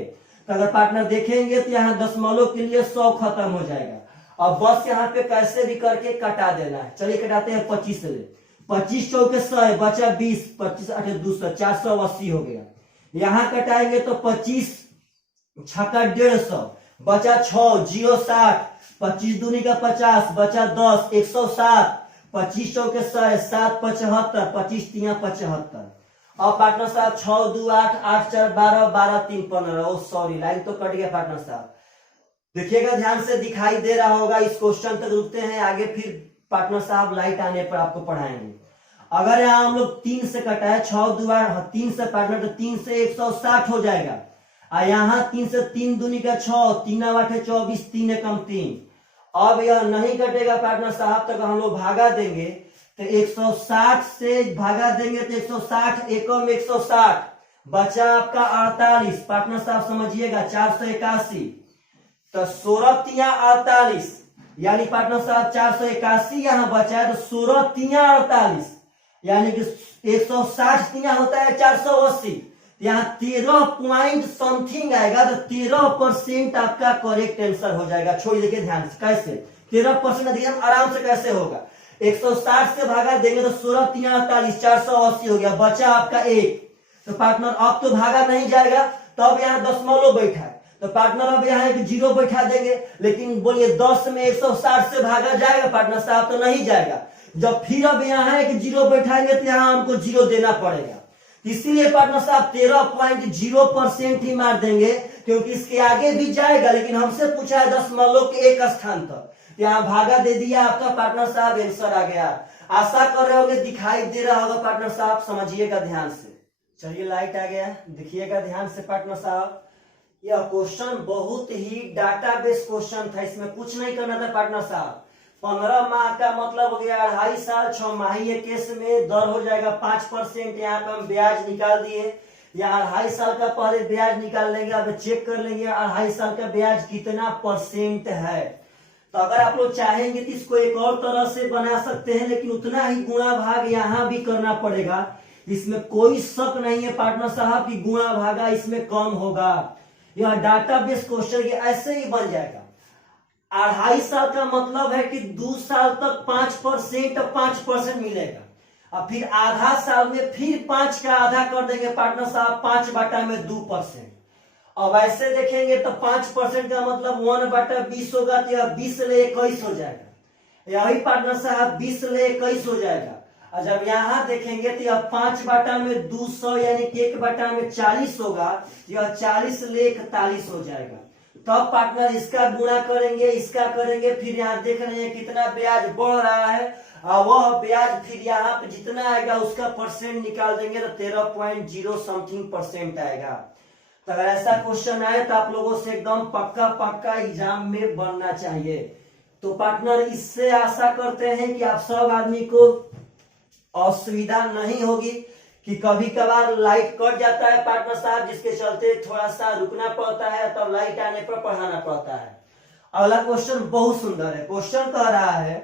तो अगर पार्टनर देखेंगे तो यहाँ दशमलव के लिए 100 खत्म हो जाएगा। अब बस यहाँ पे कैसे भी करके कटा देना है। चलिए कटाते हैं 25 से। 25 चौके 100 बचा 20, 25 8 200, 480 हो गया। यहाँ कटाएंगे तो 25 छक्का 150 बचा 6 0 60, 25 दूनी का 50 बचा 10 160, 25 चौके 100 7 75, 25 3 75। अब पार्टनर साहब 6 2 8 8 4 12 12 3 15। ओ सॉरी, लाइन तो कट गया पार्टनर साहब। देखिएगा ध्यान से, दिखाई दे रहा होगा। इस क्वेश्चन तक रुकते हैं, आगे फिर पार्टनर साहब लाइट आने पर आपको पढ़ाएंगे। अगर यहाँ हम लोग 3 से कटाए, 6 2 3 से पार्टनर, तो 3 से 160 हो जाएगा। और यहाँ 3 से 3 दूनी का 6, 3 8 24, 3 एकम 3। अब यह नहीं कटेगा पार्टनर साहब, तक हम लोग भागा देंगे तो 160 से भागा देंगे तो 160 एकम 160 बचा आपका 48। पार्टनर साहब समझिएगा 481, तो 16 3 48, यानी पार्टनर साहब 481 यहाँ बचा है, तो 16 3 48, यानी कि 160 3 होता है 480। यहाँ 13 पॉइंट समथिंग आएगा, तो 13% आपका करेक्ट आंसर हो जाएगा। छोड़िए, देखिए ध्यान से कैसे 13% अधिकतम आराम से कैसे होगा। 160 से भागा देंगे तो 16 3 48, 480 हो गया, बचा आपका 1। तो पार्टनर अब तो भागा नहीं जाएगा, तो अब यहाँ दशमलव बैठा है, तो पार्टनर अब यहाँ एक 0 बैठा देंगे। लेकिन बोलिए 10 में 160 से भागा जाएगा पार्टनर साहब? तो नहीं जाएगा। जब फिर अब यहाँ एक 0 बैठाएंगे तो यहाँ हमको 0 देना पड़ेगा। इसीलिए पार्टनर साहब 13.0% ही मार देंगे, क्योंकि इसके आगे भी जाएगा, लेकिन हमसे पूछा है दशमलव के एक स्थान तक। यहाँ भागा दे दिया आपका पार्टनर साहब, आंसर आ गया। आशा कर रहे होंगे दिखाई दे रहा होगा पार्टनर साहब, समझिएगा ध्यान से। चलिए लाइट आ गया, देखिएगा ध्यान से पार्टनर साहब। यह क्वेश्चन बहुत ही डाटाबेस क्वेश्चन था, इसमें कुछ नहीं करना था पार्टनर साहब। 15 माह का मतलब हो गया 2.5 साल, 6 माही केस में दर हो जाएगा 5%। यहाँ पे हम ब्याज निकाल दिए। यहाँ 2.5 साल का पहले ब्याज निकाल लेंगे, अब चेक कर लेंगे 2.5 साल का ब्याज कितना % है। तो अगर आप लोग चाहेंगे तो इसको एक और तरह से बना सकते हैं, लेकिन उतना ही गुणा भाग यहाँ भी करना पड़ेगा। इसमें कोई शक नहीं है पार्टनर साहब की गुणा भागा इसमें कम होगा। यह डाटाबेस क्वेश्चन ऐसे ही बन जाएगा। 2.5 साल का मतलब है कि 2 साल तक 5% मिलेगा, और फिर आधा साल में फिर 5 का आधा कर देंगे पार्टनर साहब, 5/2%। अब ऐसे देखेंगे तो 5% का मतलब 1/20 होगा, तो यह 20 ले 21 हो जाएगा। यही पार्टनर साहब 20 ले 21 हो जाएगा। और जब यहाँ देखेंगे तो यह 5/200 यानी कि 1/40 होगा, यह 40 ले 41 हो जाएगा। तब पार्टनर इसका गुणा करेंगे, इसका करेंगे, फिर यहाँ देख रहे हैं कितना ब्याज बढ़ रहा है, और वह ब्याज फिर यहाँ पे जितना आएगा उसका परसेंट निकाल देंगे तो 13.0 समथिंग परसेंट आएगा। तो अगर ऐसा क्वेश्चन आए तो आप लोगों से एकदम पक्का पक्का एग्जाम में बनना चाहिए। तो पार्टनर इससे आशा करते हैं कि आप सब आदमी को असुविधा नहीं होगी कि कभी कभार लाइट कट जाता है पार्टनर साहब, जिसके चलते थोड़ा सा रुकना पड़ता है, तब लाइट आने पर पढ़ाना पड़ता है। अगला क्वेश्चन बहुत सुंदर है। क्वेश्चन कह रहा है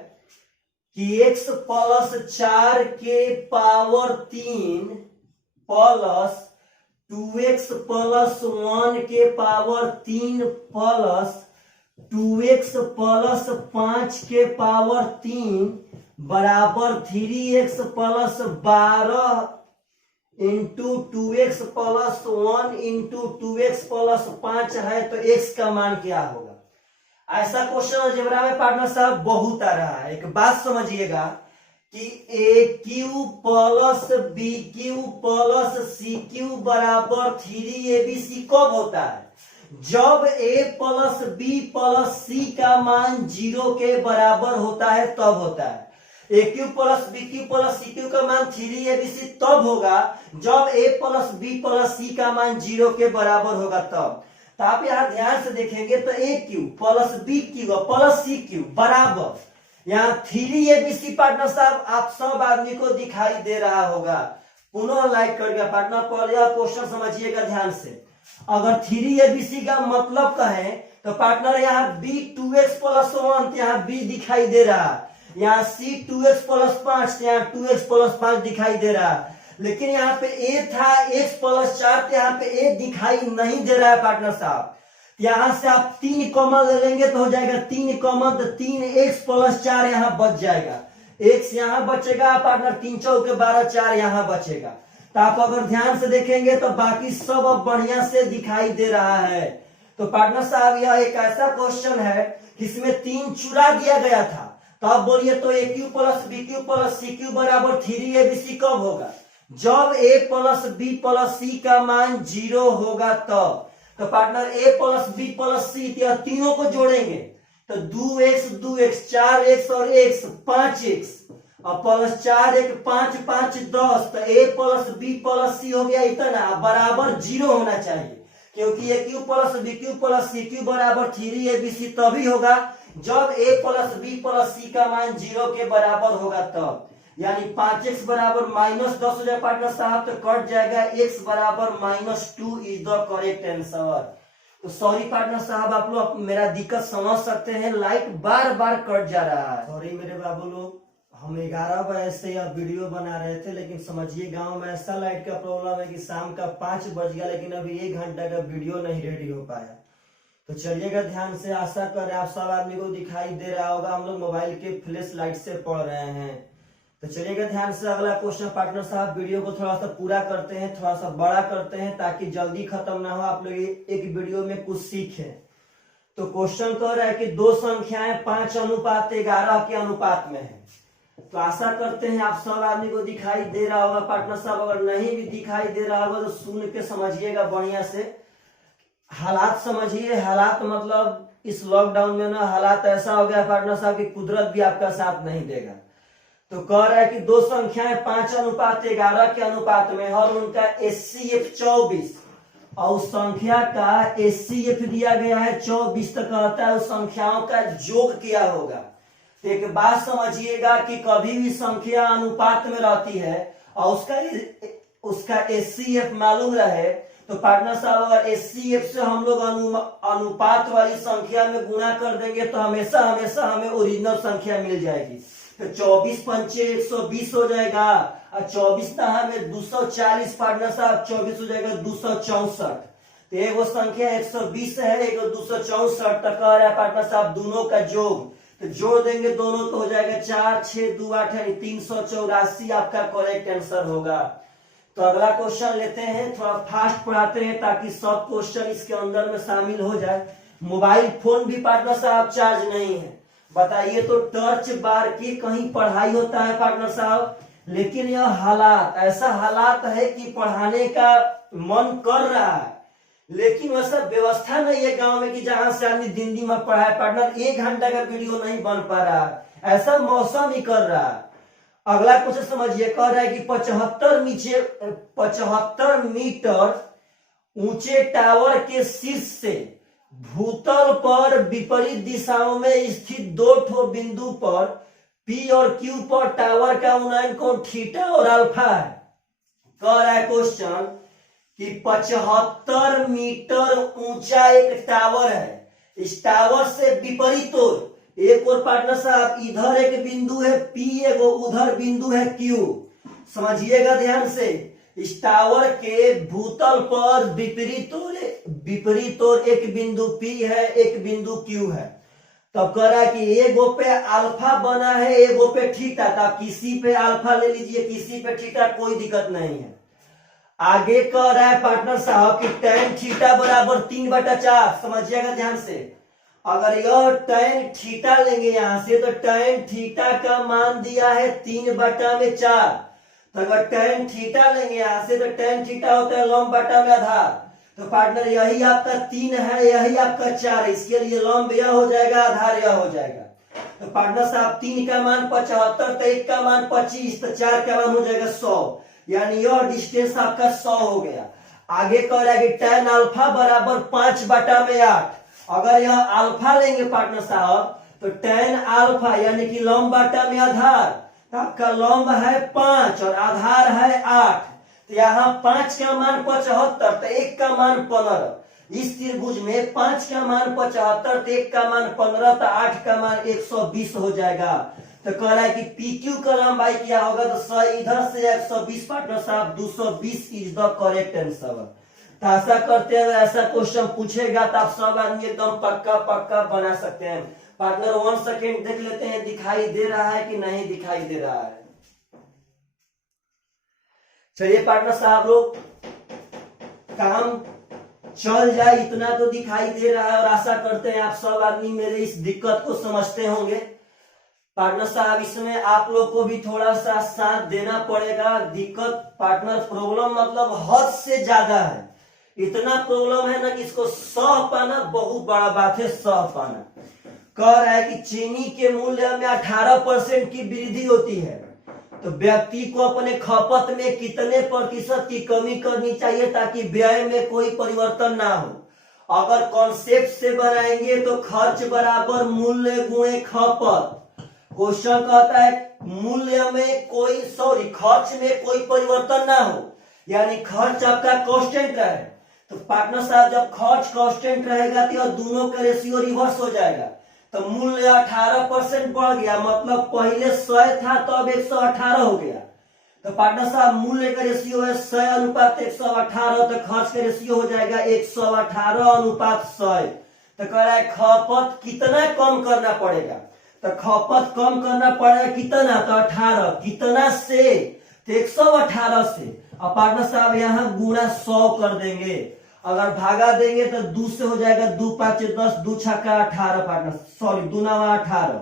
कि x प्लस 4 के पावर 3 प्लस 2x प्लस 1 के पावर 3 प्लस 2x प्लस 5 के पावर 3 बराबर 3x plus 12 into 2x plus 1 into 2x plus 5 है, तो x का मान क्या होगा? ऐसा क्वेश्चन अलजेब्रा में पार्टनर साहब बहुत आ रहा है। एक बात समझिएगा कि a cube plus b cube plus c cube बराबर 3abc कब होता है? जब a plus b plus c का मान 0 के बराबर होता है तब होता है। A cube plus b cube plus c cube का मान 3abc तब होगा जब a plus b plus c का मान 0 के बराबर होगा तब। तो आप यहाँ ध्यान से देखेंगे तो a cube plus b cube plus c cube बराबर यहाँ 3abc पार्टनर साहब आप सब आदमी को दिखाई दे रहा होगा। पुनः लाइक कर गया पार्टनर, पर यह क्वेश्चन समझिएगा ध्यान से। अगर 3abc का मतलब कहें तो पार्टनर यहाँ b 2x प्लस 1 यहाँ b दिखाई दे रहा है, यहाँ c 2x प्लस 5 यहाँ 2x प्लस 5 दिखाई दे रहा है, लेकिन यहाँ पे a था x प्लस 4 यहाँ पे a दिखाई नहीं दे रहा है पार्टनर साहब। यहाँ से आप 3 कॉमन ले लेंगे तो हो जाएगा 3 कॉमन, तो 3x प्लस 4 यहाँ बच जाएगा, x यहाँ बचेगा पार्टनर, 3 चौके 12 4 यहाँ बचेगा। तो आप अगर ध्यान से देखेंगे तो बाकी सब अब बढ़िया से दिखाई दे रहा है। तो पार्टनर साहब यह एक ऐसा क्वेश्चन है जिसमें 3 चुरा दिया गया था। तो आप बोलिए तो a cube plus b cube plus c cube बराबर 3abc कब होगा? जब a plus b plus c का मान 0 होगा तब। तो partner a plus b plus c तीनों को जोड़ेंगे तो 2x 2x 4x और x 5x और प्लस 4 1 5 5 10, तो a plus b plus c हो गया इतना, बराबर 0 होना चाहिए, क्योंकि a cube plus b cube plus c cube बराबर 3abc तभी होगा जब a plus b plus c का मान 0 के बराबर होगा तब। यानी 5x बराबर -10 हो जाए पार्टनर साहब, तो कट जाएगा x बराबर -2 इज द करेक्ट आंसर। तो सॉरी पार्टनर साहब, आप लोग मेरा दिक्कत समझ सकते हैं, लाइट बार बार कट जा रहा है। सॉरी मेरे बाबू लोग, हम 11 बजे से यह वीडियो बना रहे थे, लेकिन समझिए गांव में ऐसा लाइट का प्रॉब्लम है कि शाम का 5 बज गया लेकिन अभी 1 घंटा का वीडियो नहीं रेडी हो पाया। तो चलिएगा ध्यान से, आशा कर आप सब आदमी को दिखाई दे रहा होगा, हम लोग मोबाइल के फ्लैश लाइट से पढ़ रहे हैं। तो चलिएगा ध्यान से, अगला क्वेश्चन पार्टनर साहब वीडियो को थोड़ा सा पूरा करते हैं, थोड़ा सा बड़ा करते हैं ताकि जल्दी खत्म ना हो, आप लोग एक वीडियो में कुछ सीखें। तो क्वेश्चन कह रहा है कि दो संख्याएं 5:11 के अनुपात में है। तो आशा करते हैं आप सब आदमी को दिखाई दे रहा होगा पार्टनर साहब, अगर नहीं भी दिखाई दे रहा होगा तो सुन के समझिएगा बढ़िया से, हालात समझिए। हालात मतलब इस लॉकडाउन में ना हालात ऐसा हो गया पार्टनर साहब कि कुदरत भी आपका साथ नहीं देगा। तो कह रहा है कि दो संख्याएं 5:11 के अनुपात में और उनका HCF 24 और उस संख्या का HCF दिया गया है 24, तक कहता है उस संख्याओं का योग किया होगा। तो एक बात समझिएगा कि कभी भी संख्या अनुपात में रहती है और उसका HCF मालूम रहे तो पार्टनर साहब अगर HCF से हम लोग अनुपात वाली संख्या में गुणा कर देंगे तो हमेशा हमेशा हमें ओरिजिनल संख्या मिल जाएगी। तो 24 पंचे 120 हो जाएगा और 24 में 240 पार्टनर साहब 24 हो जाएगा 264। तो एक संख्या 120 है, एक 264 तक कह रहा है पार्टनर साहब दोनों का योग। तो जोड़ देंगे दोनों तो हो जाएगा 4 6 2 8 384 आपका करेक्ट आंसर होगा। तो अगला क्वेश्चन लेते हैं, थोड़ा फास्ट पढ़ाते हैं ताकि सब क्वेश्चन इसके अंदर में शामिल हो जाए। मोबाइल फोन भी पार्टनर साहब चार्ज नहीं है, बताइए तो टर्च बार की कहीं पढ़ाई होता है पार्टनर साहब? लेकिन यह हालात ऐसा हालात है कि पढ़ाने का मन कर रहा है, लेकिन वैसा व्यवस्था नहीं है गांव में कि जहां से आदमी दिन दिन में पढ़ाए। पार्टनर 1 घंटा का वीडियो नहीं बन पा रहा, ऐसा मौसम ही कर रहा। अगला क्वेश्चन समझिए, कह रहा है कि 75 मीटर ऊंचे टावर के शीर्ष से भूतल पर विपरीत दिशाओं में स्थित 2 ठो बिंदु पर P और Q पर टावर का उन्नयन कोण थीटा और अल्फा है। कह रहा है क्वेश्चन कि 75 मीटर ऊंचा एक टावर है, इस टावर से विपरीत ओर एक और पार्टनर साहब इधर एक बिंदु है P, एक उधर बिंदु है Q। समझिएगा ध्यान से, इस टावर के भूतल पर विपरीत ओर एक बिंदु P है, एक बिंदु Q है। तब कह रहा है कि एगो पे अल्फा बना है, एगो पे थीटा। तब किसी पे अल्फा ले लीजिए, किसी पे थीटा, कोई दिक्कत नहीं है। आगे कह रहा है पार्टनर साहब कि tan थीटा बराबर 3/4। समझिएगा ध्यान से, अगर यह tan थीटा लेंगे यहां से तो tan थीटा का मान दिया है 3/4। तो अगर tan थीटा लेंगे यहां से तो tan थीटा होता है लंब बटा में आधार। तो पार्टनर यही आपका 3 है, यही आपका 4 है, इसके लिए लंब यह हो जाएगा, आधार यह हो जाएगा। तो पार्टनर साहब 3 का मान 75, तो 1 का मान 25, तो 4 का मान हो जाएगा 100, यानी यह डिस्टेंस आपका 100 हो गया। आगे कह रहा है कि tan अल्फा बराबर 5/8। अगर यह अल्फा लेंगे पार्टनर साहब तो tan अल्फा यानी कि लंब बटा में आधार, तो आपका लंब है 5 और आधार है 8। तो यहाँ 5 का मान 75, तो 1 का मान 15। इस त्रिभुज में 5 का मान 75, तो 1 का मान 15, तो 8 का मान 120 हो जाएगा। तो कह रहा है कि PQ का लंबाई क्या होगा, तो 100 इधर से 120 पार्टनर साहब 220 इज द करेक्ट आंसर। तो ऐसा करते हैं, ऐसा क्वेश्चन पूछेगा तो आप सब आदमी एकदम पक्का बना सकते हैं। पार्टनर 1 सेकेंड देख लेते हैं, दिखाई दे रहा है कि नहीं दिखाई दे रहा है। चलिए पार्टनर साहब लोग, काम चल जाए इतना तो दिखाई दे रहा है, और आशा करते हैं आप सब आदमी मेरे इस दिक्कत को समझते होंगे। पार्टनर साहब इसमें आप लोग को भी थोड़ा सा साथ देना पड़ेगा। दिक्कत पार्टनर प्रॉब्लम मतलब हद से ज्यादा है, इतना प्रॉब्लम है ना कि इसको सह पाना बहुत बड़ा बात है। सह पाना कह रहा है कि चीनी के मूल्य में 18% की वृद्धि होती है, तो व्यक्ति को अपने खपत में कितने प्रतिशत की कमी करनी चाहिए ताकि व्यय में कोई परिवर्तन ना हो। अगर कॉन्सेप्ट से बनाएंगे तो खर्च बराबर मूल्य गुणे खपत। क्वेश्चन कहता है मूल्य में कोई खर्च में कोई परिवर्तन ना हो, यानी खर्च आपका कांस्टेंट रहे। तो पार्टनर साहब जब खर्च कांस्टेंट रहेगा तो दोनों का रेशियो रिवर्स हो जाएगा। तो मूल्य 18% बढ़ गया, मतलब पहले 100 था तो अब 118 हो गया। तो पार्टनर साहब मूल्य का रेशियो है 100 अनुपात 118, तो खर्च का रेशियो हो जाएगा 118 अनुपात 100। तो कह रहा है खपत कितना कम करना पड़ेगा, तो खपत कम करना पड़ेगा कितना, तो 18। कितना से, तो 118 से। और पार्टनर साहब यहाँ गुणा 100 कर देंगे, अगर भागा देंगे तो 2 से हो जाएगा, 2 5 10, 2 छक्का 18 पार्टनर, सॉरी 2 9 18।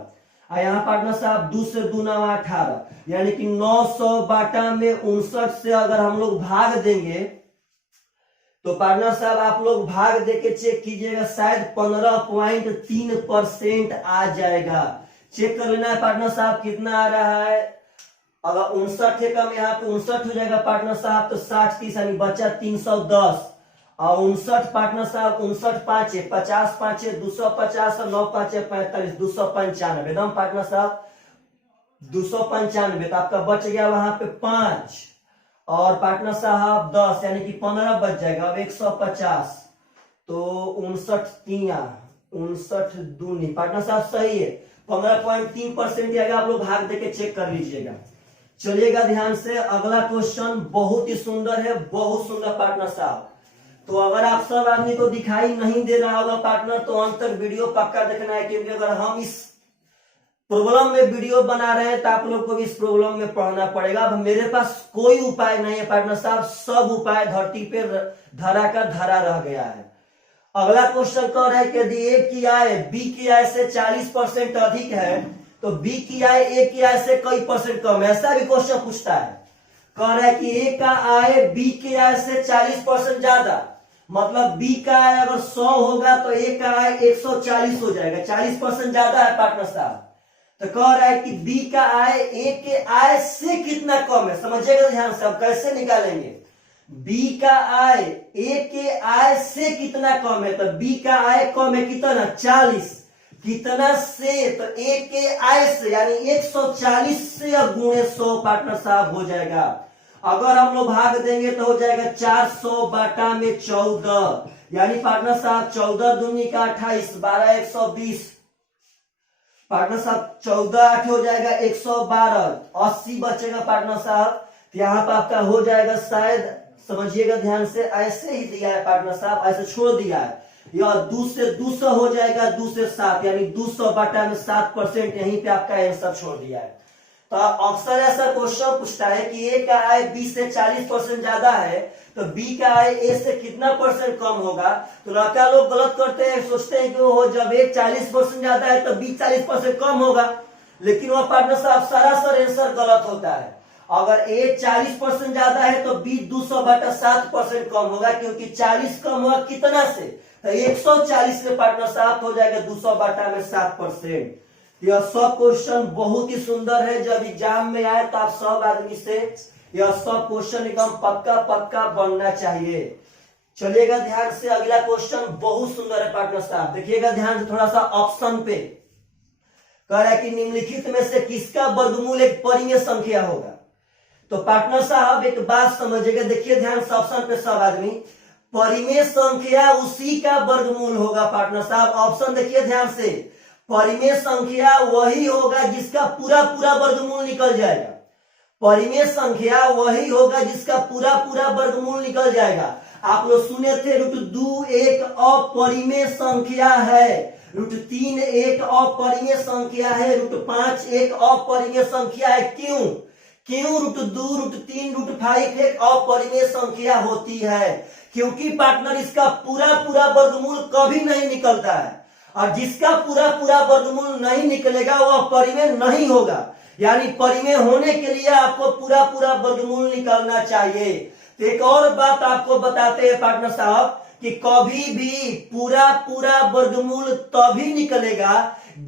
और यहाँ पार्टनर साहब 2 से 2 9 18, यानी कि 900 बाटा में 59 से अगर हम लोग भाग देंगे तो पार्टनर साहब आप लोग भाग देके चेक कीजिएगा, शायद 15.3% आ जाएगा। चेक कर लेना है पार्टनर साहब कितना आ रहा है। अगर 59 है कम, यहाँ पे 59 हो जाएगा पार्टनर साहब, तो 60 30 यानी बचा 310। और 59 पार्टनर साहब 59 5 50 5 250 और 9 5 45 295 एकदम पार्टनर साहब 295। तो आपका बच गया वहां पे 5 और पार्टनर साहब 10 यानी कि 15 बच जाएगा। अब 150 तो 59 दूनी पार्टनर साहब सही है, 15.3% आएगा। आप लोग भाग देके चेक कर लीजिएगा। चलिएगा ध्यान से, अगला क्वेश्चन बहुत ही सुंदर है, बहुत सुंदर पार्टनर साहब। तो अगर आप सब आदमी को दिखाई नहीं दे रहा होगा पार्टनर तो अंत तक वीडियो पक्का देखना है, क्योंकि अगर हम इस प्रॉब्लम में वीडियो बना रहे हैं तो आप लोग को भी इस प्रॉब्लम में पढ़ना पड़ेगा। अब मेरे पास कोई उपाय नहीं है पार्टनर साहब, सब उपाय धरती पे धरा का धरा रह गया है। अगला क्वेश्चन कह रहा है कि यदि ए की आय बी की आय से 40% अधिक है तो बी की आय ए की आय से कई परसेंट कम है, ऐसा भी क्वेश्चन पूछता है। कह रहा है कि ए का आय बी की आय से 40% ज्यादा, मतलब बी का आय अगर 100 होगा तो ए का आय 140 हो जाएगा, 40% ज्यादा है पार्टनर साहब। तो कह रहा है कि बी का आय ए के आय से कितना कम है, समझिएगा ध्यान से। अब कैसे निकालेंगे, बी का आय ए के आय से कितना कम है, तो बी का आय कम है कितना, 40, कितना से, तो ए के आय से यानी 140 से अब गुणे 100 पार्टनर साहब हो जाएगा। अगर हम लोग भाग देंगे तो हो जाएगा 400 बाटा में 14, यानी पार्टनर साहब 14 दूनी का 28, 12 120, पार्टनर साहब 14 8 हो जाएगा 112, 80 बचेगा पार्टनर साहब। तो यहाँ पर आपका हो जाएगा शायद, समझिएगा ध्यान से, ऐसे ही दिया है पार्टनर साहब, ऐसे छोड़ दिया है, यह 2 से 200 हो जाएगा, 2 से 7 यानी 200 बाटा में 7%, यहीं पे आपका आंसर छोड़ दिया है। तो अक्सर ऐसा क्वेश्चन पूछता है कि ए का आय बी से 40% ज्यादा है, तो बी का आय ए से कितना परसेंट कम होगा। तो लड़का लोग गलत करते हैं, सोचते हैं कि वो जब ए 40% ज्यादा है तो बी 40% कम होगा, लेकिन वह पार्टनर साहब सरासर आंसर गलत होता है। अगर ए 40% ज्यादा है तो बी 200 बटा 7% कम होगा, क्योंकि 40 कम हुआ कितना से, तो 140 से पार्टनर साहब हो जाएगा 200 बटा में 7%। यह सब क्वेश्चन बहुत ही सुंदर है, जब एग्जाम में आए तो आप सब आदमी से यह सब क्वेश्चन एकदम पक्का पक्का बनना चाहिए। चलिएगा ध्यान से, अगला क्वेश्चन बहुत सुंदर है पार्टनर साहब, देखिएगा ध्यान से थोड़ा सा ऑप्शन पे। कह रहा है कि निम्नलिखित में से किसका वर्गमूल एक परिमेय संख्या होगा। तो पार्टनर साहब एक बात समझिएगा, देखिए ध्यान से ऑप्शन पे सब आदमी, परिमेय संख्या उसी का वर्गमूल होगा पार्टनर साहब। ऑप्शन देखिए ध्यान से, परिमेय संख्या वही होगा जिसका पूरा पूरा वर्गमूल निकल जाएगा, परिमेय संख्या वही होगा जिसका पूरा पूरा वर्गमूल निकल जाएगा। आप लोग सुने थे √2 एक अपरिमेय संख्या है, √3 एक अपरिमेय संख्या है, √5 एक अपरिमेय संख्या है। क्यों √2 √3 √5 एक अपरिमेय संख्या होती है, क्योंकि पार्टनर इसका पूरा पूरा वर्गमूल कभी नहीं निकलता है, और जिसका पूरा पूरा वर्गमूल नहीं निकलेगा वह परिमेय नहीं होगा। यानी परिमेय होने के लिए आपको पूरा पूरा वर्गमूल निकालना चाहिए। तो एक और बात आपको बताते हैं पार्टनर साहब कि कभी भी पूरा पूरा वर्गमूल तभी निकलेगा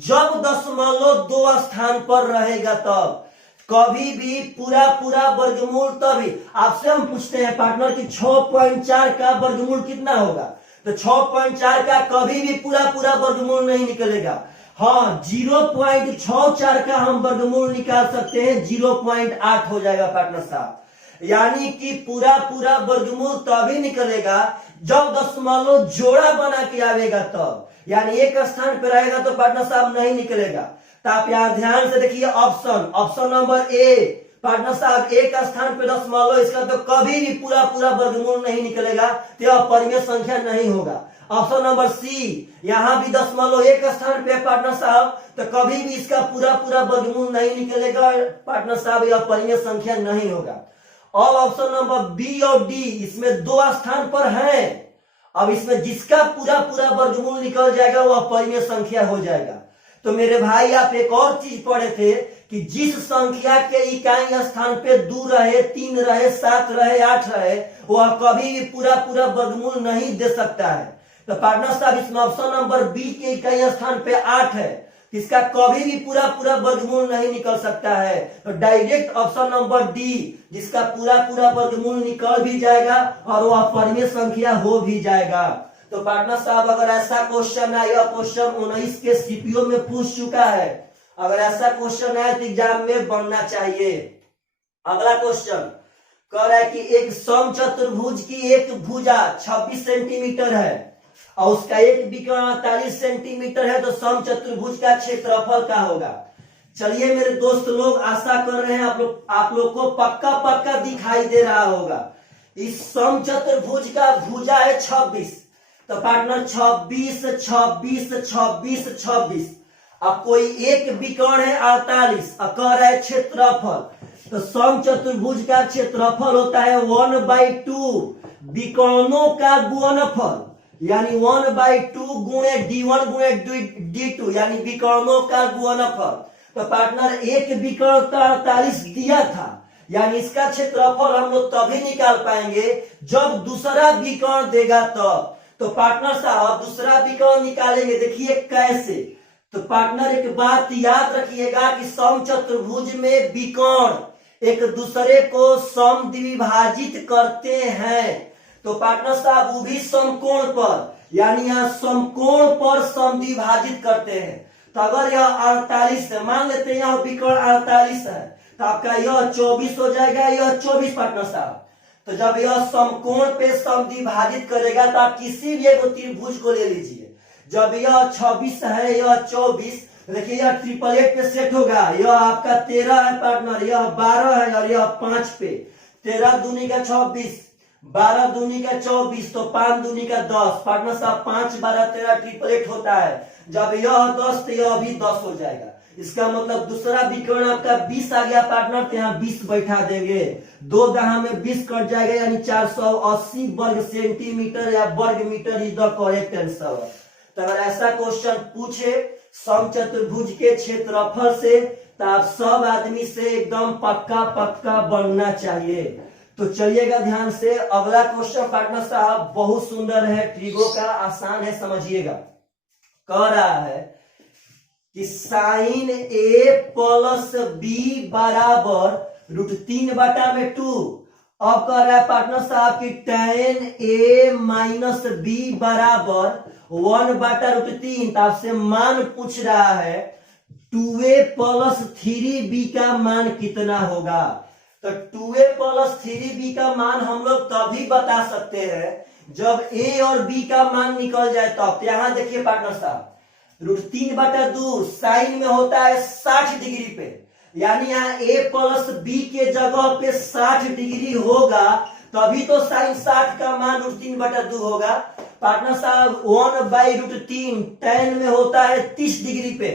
जब दशमलव 2 स्थान पर रहेगा, तब कभी भी पूरा पूरा वर्गमूल तभी। आपसे हम पूछते हैं पार्टनर कि 6.4 का वर्गमूल कितना होगा, तो 6.4 का कभी भी पूरा पूरा वर्गमूल नहीं निकलेगा। हाँ, 0.64 का हम वर्गमूल निकाल सकते हैं, 0.8 हो जाएगा पार्टनर साहब। यानी कि पूरा पूरा वर्गमूल तभी निकलेगा जब दशमलव जोड़ा बना के आवेगा तब, यानी एक स्थान पे रहेगा तो पार्टनर साहब नहीं निकलेगा। तो आप यहाँ ध्यान से देखिए ऑप्शन नंबर ए, पार्टनर साहब एक स्थान पे दशमलव, इसका तो कभी भी पूरा पूरा वर्गमूल नहीं निकलेगा, तो यह परिमेय संख्या नहीं होगा। ऑप्शन नंबर सी, यहाँ भी दशमलव एक स्थान पे पार्टनर साहब, तो कभी भी इसका पूरा पूरा वर्गमूल नहीं निकलेगा पार्टनर साहब, यह परिमेय संख्या नहीं होगा। और ऑप्शन नंबर बी और डी, इसमें 2 स्थान पर है, अब इसमें जिसका पूरा पूरा वर्गमूल निकल जाएगा वह परिमेय संख्या हो जाएगा। तो मेरे भाई आप एक और चीज पढ़े थे कि जिस संख्या के इकाई स्थान पे 2 रहे, 3 रहे, 7 रहे, 8 रहे, वह कभी भी पूरा पूरा वर्गमूल नहीं दे सकता है। तो पार्टनर साहब इसमें ऑप्शन नंबर बी के इकाई स्थान पे 8 है, इसका कभी भी पूरा पूरा वर्गमूल नहीं निकल सकता है। तो डायरेक्ट ऑप्शन नंबर डी, जिसका पूरा पूरा वर्गमूल निकल भी जाएगा और वह परिमेय संख्या हो भी जाएगा। तो पार्टनर साहब अगर ऐसा क्वेश्चन है, यह क्वेश्चन 19 के सीपीओ में पूछ चुका है, अगर ऐसा क्वेश्चन है तो एग्जाम में बनना चाहिए। अगला क्वेश्चन कह रहा है कि एक समचतुर्भुज की एक भुजा 26 सेंटीमीटर है और उसका एक विकर्ण 48 सेंटीमीटर है, तो समचतुर्भुज का क्षेत्रफल क्या होगा। चलिए मेरे दोस्त लोग, आशा कर रहे हैं आप लोग को पक्का पक्का दिखाई दे रहा होगा। इस समचतुर्भुज का भुजा है 26, तो पार्टनर 26 26 26 26, अब कोई एक विकर्ण है 48, अब कह रहा है क्षेत्रफल, तो समचतुर्भुज का क्षेत्रफल होता है 1/2 विकर्णों का गुणनफल, यानी 1/2 गुणे D1 गुणे D2, यानी विकर्णों का गुणनफल। तो पार्टनर एक विकर्ण 48 दिया था, यानी इसका क्षेत्रफल हम लोग तभी निकाल पाएंगे जब दूसरा विकर्ण देगा तब। तो पार्टनर साहब दूसरा विकर्ण निकालेंगे, देखिए कैसे। तो पार्टनर एक बात याद रखिएगा कि समचतुर्भुज में विकर्ण एक दूसरे को समद्विभाजित करते हैं। तो पार्टनर साहब वो भी समकोण पर, यानी यहाँ समकोण पर समद्विभाजित करते हैं। तो अगर यह 48 है, मान लेते हैं यह विकर्ण 48 है, तो आपका यह 24 हो जाएगा, यह 24 पार्टनर साहब। तो जब यह समकोण पे समद्विभाजित करेगा तो आप किसी भी एक त्रिभुज को ले लीजिए। जब यह 26 है, यह 24, देखिए यह ट्रिपलेट पे सेट होगा। यह आपका 13 है पार्टनर, यह 12 है और यह 5 पे। 13 दूनी का 26, 12 दूनी का 24, तो 5 दूनी का 10 पार्टनर साहब। 5 12 13 ट्रिपलेट होता है। जब यह 10 तो यह भी 10 हो जाएगा। इसका मतलब दूसरा विकर्ण आपका 20 आ गया पार्टनर, तो यहाँ 20 बैठा देंगे। 2 दहा में 20 कट जाएगा, यानी 480 वर्ग सेंटीमीटर या वर्ग metre is the correct answer. तो अगर ऐसा क्वेश्चन पूछे समचतुर्भुज के क्षेत्रफल से, तो आप सब आदमी से एकदम पक्का पक्का बनना चाहिए। तो चलिएगा ध्यान से, अगला क्वेश्चन पार्टनर साहब बहुत सुंदर है, ट्रिगो का, आसान है, समझिएगा। कह रहा है कि साइन ए प्लस बी बराबर √3/2। अब कह रहा है पार्टनर साहब कि tan ए माइनस बी बराबर 1/√3। तो आपसे मान पूछ रहा है 2a प्लस 3b का मान कितना होगा। तो 2a प्लस 3b का मान हम लोग तभी बता सकते हैं जब a और b का मान निकल जाए तब। तो यहां देखिए पार्टनर साहब, √3/2 साइन में होता है 60 डिग्री पे, यानी यहाँ a प्लस b के जगह पे 60 डिग्री होगा, तभी तो साइन 60 का मान √3/2 होगा। पार्टनर साहब 1/√3 tan में होता है 30 डिग्री पे,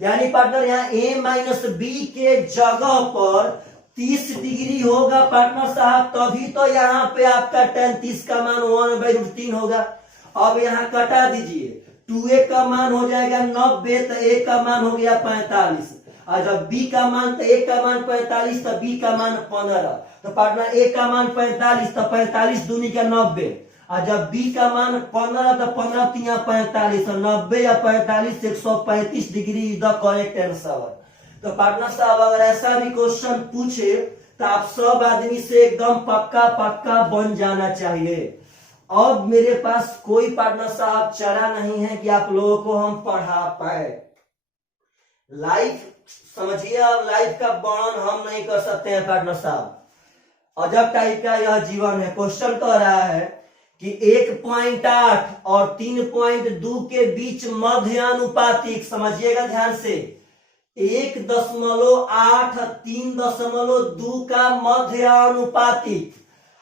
यानी पार्टनर यहाँ a माइनस b के जगह पर 30 डिग्री होगा पार्टनर साहब, तभी तो यहाँ पे आपका tan 30 का मान 1/√3 होगा। अब यहाँ कटा दीजिए, 2a का मान हो जाएगा 90, तो a का मान हो गया 45, और जब b का मान, तो a का मान 45, तो b का मान 15। तो पार्टनर a का मान 45, तो 45 दूनी का 90, और जब b का मान 15, तो 15 तिया 45, तो 90 या 45 135 degree is the correct answer. तो पार्टनर साहब अगर ऐसा भी क्वेश्चन पूछे तो आप सब आदमी से एकदम पक्का पक्का बन जाना चाहिए। अब मेरे पास कोई पार्टनर साहब चारा नहीं है कि आप लोगों को हम पढ़ा पाए। लाइफ समझिए, अब लाइफ का वर्णन हम नहीं कर सकते हैं पार्टनर साहब। अजब टाइप का यह जीवन है। क्वेश्चन कह रहा है कि 1.8 और 3.2 के बीच मध्यानुपातिक, समझिएगा ध्यान से, 1.8 3.2 का मध्यानुपातिक,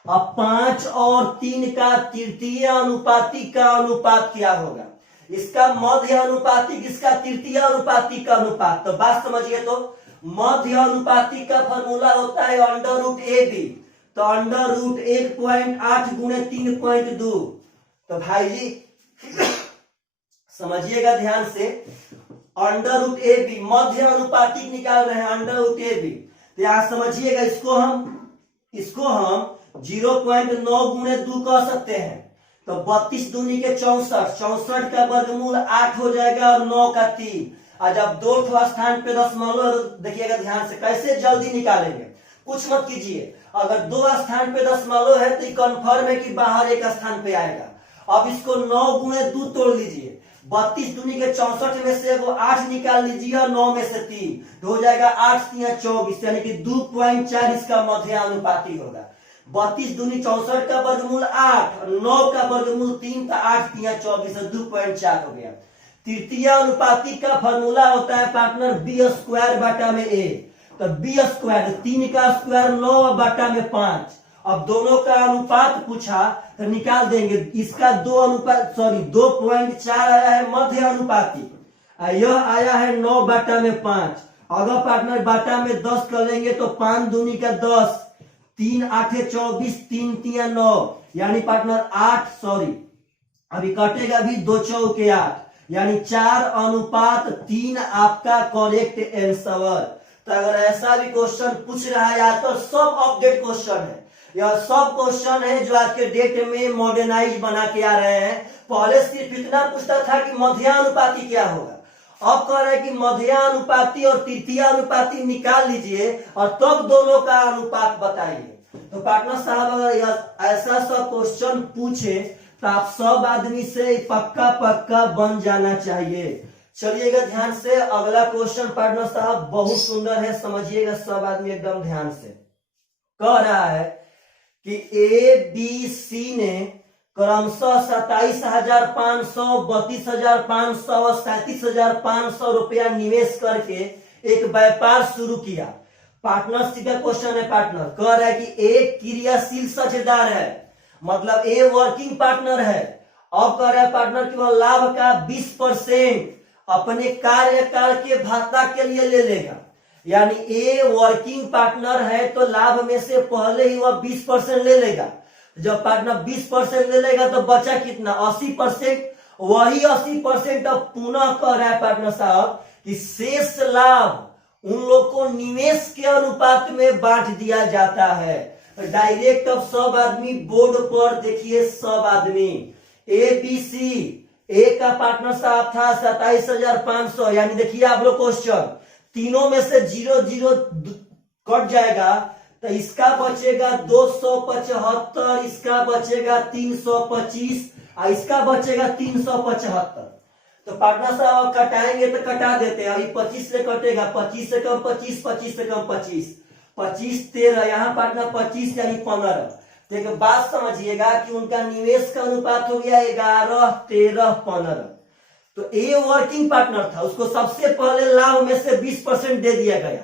अब 5 और 3 का तृतीय अनुपातिक का अनुपात क्या होगा। इसका मध्य अनुपातिक, इसका तृतीय अनुपातिक का अनुपात। तो बात समझिए, तो मध्य अनुपातिक का फॉर्मूला होता है √AB। तो √1.8 गुणे 3.2। तो भाई जी समझिएगा ध्यान से, √AB मध्य अनुपातिक निकाल रहे हैं, √AB। तो यहां समझिएगा, इसको हम 0.9 गुणे 2 कह सकते हैं। तो 32 दूनी के 64, 64 का वर्गमूल 8 हो जाएगा और 9 का 3। और जब 2 स्थान पे दशमलव, देखिएगा ध्यान से कैसे जल्दी निकालेंगे, कुछ मत कीजिए। अगर 2 स्थान पे दशमलव है तो कन्फर्म है कि बाहर एक स्थान पे आएगा। अब इसको 9 गुणे 2 तोड़ लीजिए, 32 दूनी के 64 में से वो 8 निकाल लीजिए और 9 में से 3, तो हो जाएगा 8 3 24, यानी कि 2.4 इसका मध्यानुपाती होगा। 32 दूनी 64 का वर्गमूल 8, 9 का वर्गमूल 3, तो 8 3 24, 2.4 हो गया। तृतीय अनुपातिक का फॉर्मूला होता है पार्टनर b²/a। तो b², 3 का स्क्वायर 9/5। अब दोनों का अनुपात पूछा तो निकाल देंगे। इसका 2.4 आया है मध्य अनुपातिक, यह आया है 9/5। अगर पार्टनर बाटा में 10 कर लेंगे तो 5 दूनी का 10, 3 8 24, 3 3 9, यानी पार्टनर 8, अभी कटेगा भी 2 चौके 8, यानी 4:3 आपका करेक्ट आंसर। तो अगर ऐसा भी क्वेश्चन पूछ रहा है, आज तो सब अपडेट क्वेश्चन है, यह सब क्वेश्चन है जो आज के डेट में मॉडर्नाइज बना के आ रहे हैं। पहले सिर्फ इतना पूछता था कि मध्यानुपाती क्या होगा, अब कह रहे हैं कि मध्यानुपाती और तृतीयानुपाती निकाल लीजिए और तब दोनों का अनुपात बताइए। तो पार्टनर साहब अगर ऐसा सब क्वेश्चन पूछे तो आप सब आदमी से पक्का पक्का बन जाना चाहिए। चलिएगा ध्यान से, अगला क्वेश्चन पार्टनर साहब बहुत सुंदर है, समझिएगा सब आदमी एकदम ध्यान से। कह रहा है कि ए बी सी ने क्रमशः 27,500, 32,500 और 37,500 रुपया निवेश करके एक व्यापार शुरू किया। पार्टनरशिप का क्वेश्चन है पार्टनर। कह रहा है कि ए क्रियाशील साझेदार है, मतलब ए वर्किंग पार्टनर है। अब कह रहा है पार्टनर कि वह लाभ का 20% अपने कार्यकाल के भत्ता के लिए ले लेगा। यानी ए वर्किंग पार्टनर है तो लाभ में से पहले ही वह 20% ले लेगा। जब पार्टनर 20% ले लेगा तो बचा कितना, 80%। वही 80% अब पुनः कह रहा है पार्टनर साहब कि शेष लाभ उन लोग को निवेश के अनुपात में बांट दिया जाता है। डायरेक्ट अब सब आदमी बोर्ड पर देखिए, सब आदमी ए बी सी, ए का पार्टनर साहब था 27,500, यानी देखिए आप लोग क्वेश्चन तीनों में से 0 कट जाएगा तो इसका बचेगा 275, इसका बचेगा 325 और इसका बचेगा 375। तो पार्टनर साहब कटाएंगे तो कटा देते हैं। अभी 25 से कटेगा, 25 से कम 25, 25 से कम 25, 25 13, यहाँ पार्टनर 25 यानी 15। तो एक बात समझिएगा कि उनका निवेश का अनुपात हो गया 11, 13, 15। तो ए वर्किंग पार्टनर था, उसको सबसे पहले लाभ में से 20% दे दिया गया।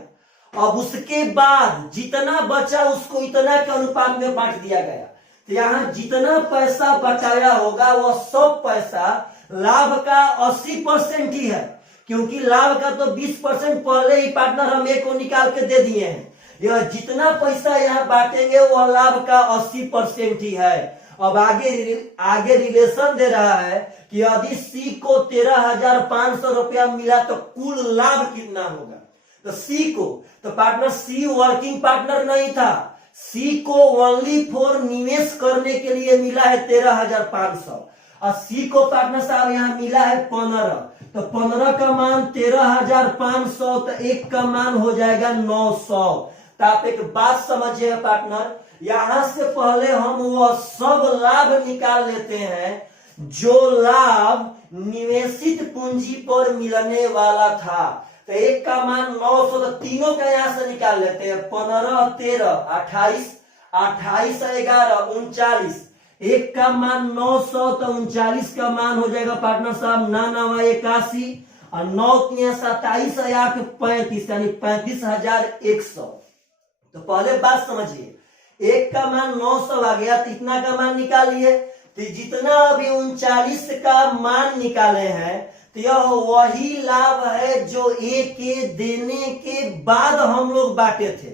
अब उसके बाद जितना बचा उसको इतना के अनुपात में बांट दिया गया। तो यहाँ जितना पैसा बचाया होगा वह सब पैसा लाभ का 80% ही है, क्योंकि लाभ का तो 20% पहले ही पार्टनर हम एक को निकाल के दे दिए हैं। यह जितना पैसा यहाँ बांटेंगे वह लाभ का 80% ही है। अब आगे रिलेशन दे रहा है कि यदि सी को 13,500 रुपया मिला तो कुल लाभ कितना होगा। तो सी को, तो पार्टनर सी वर्किंग पार्टनर नहीं था, सी को ओनली फॉर निवेश करने के लिए मिला है 13,500 और सी को पार्टनर साहब यहाँ मिला है 15। तो 15 का मान 13,500, तो एक का मान हो जाएगा 900। तो आप एक बात समझिए पार्टनर, यहां से पहले हम वह सब लाभ निकाल लेते हैं जो लाभ निवेशित पूंजी पर मिलने वाला था। तो एक का मान 900, तो तीनों का यहां से निकाल लेते हैं। 15, 13, 28, 28, 11, 39। एक का मान 900, तो 39 का मान हो जाएगा पार्टनर साहब 981 और 9 27, 8 35, यानी 35,100। तो पहले बात समझिए, एक का मान 900 आ गया, तो इतना का मान निकालिए। तो जितना अभी 39 का मान निकाले हैं तो यह वही लाभ है जो ए के देने के बाद हम लोग बांटे थे।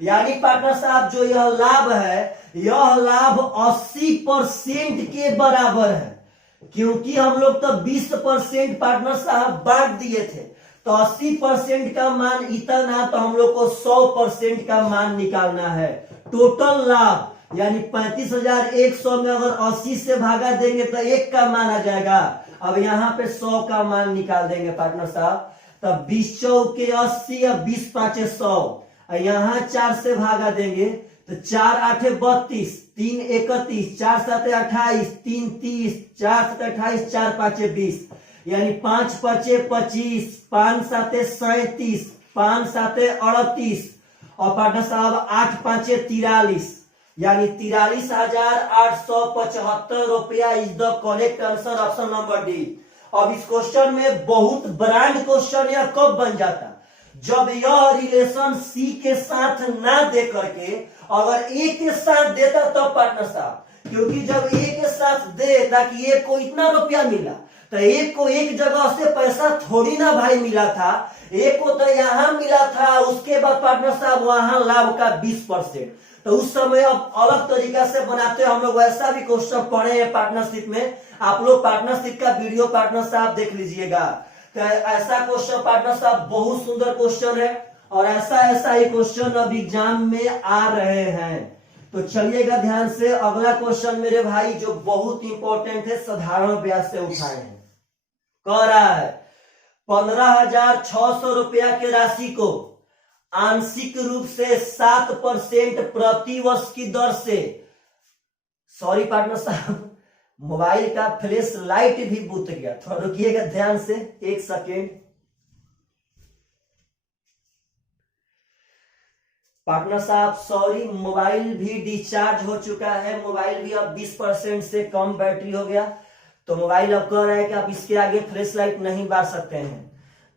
यानी पार्टनर साहब जो यह लाभ है, यह लाभ 80% के बराबर है, क्योंकि हम लोग तो 20% पार्टनर साहब बांट दिए थे। तो 80% का मान इतना, तो हम लोग को 100% का मान निकालना है। टोटल लाभ यानी 35,100 में अगर 80 से भागा देंगे तो एक का मान आ जाएगा। अब यहाँ पे 100 का मान निकाल देंगे पार्टनर साहब। तब 20 चौके 80 या 20 पांचे 100, यहाँ 4 से भागा देंगे तो 4 8 32, 3 31, 4 7 28, 3 30, 4 7 28, 4 5 20, यानी 5 5 25, 5 7 37, 5 7 38 और पार्टनर साहब 8 5 43, यानी 43,875 रुपया is the correct answer, option number D. अब इस क्वेश्चन में बहुत ब्रांड क्वेश्चन यह कब बन जाता, जब यह रिलेशन सी के साथ ना दे करके अगर ए के साथ देता तब पार्टनर साहब, क्योंकि जब ए के साथ देता कि ए को इतना रुपया मिला तो ए को एक जगह से पैसा थोड़ी ना भाई मिला था, ए को तो यहां मिला था, उसके बाद पार्टनर साहब वहां लाभ का 20%। तो उस समय अब अलग तरीका से बनाते हैं हम लोग। वैसा भी क्वेश्चन पढ़े हैं पार्टनरशिप में, आप लोग पार्टनरशिप का वीडियो पार्टनर साहब देख लीजिएगा। तो ऐसा क्वेश्चन पार्टनर साहब बहुत सुंदर क्वेश्चन है, और ऐसा ऐसा ही क्वेश्चन अब एग्जाम में आ रहे हैं। तो चलिएगा ध्यान से, अगला क्वेश्चन मेरे भाई जो बहुत इंपॉर्टेंट है, साधारण ब्याज से उठाए हैं। कह रहा है 15,600 रुपया के राशि को आंशिक रूप से 7% प्रति वर्ष की दर से, सॉरी पार्टनर साहब मोबाइल का फ्लैश लाइट भी बुझ गया, थोड़ा रुकिएगा ध्यान से 1 सेकेंड। पार्टनर साहब सॉरी, मोबाइल भी डिस्चार्ज हो चुका है, मोबाइल भी अब 20% से कम बैटरी हो गया, तो मोबाइल अब कह रहा है कि आप इसके आगे फ्लैश लाइट नहीं बार सकते हैं।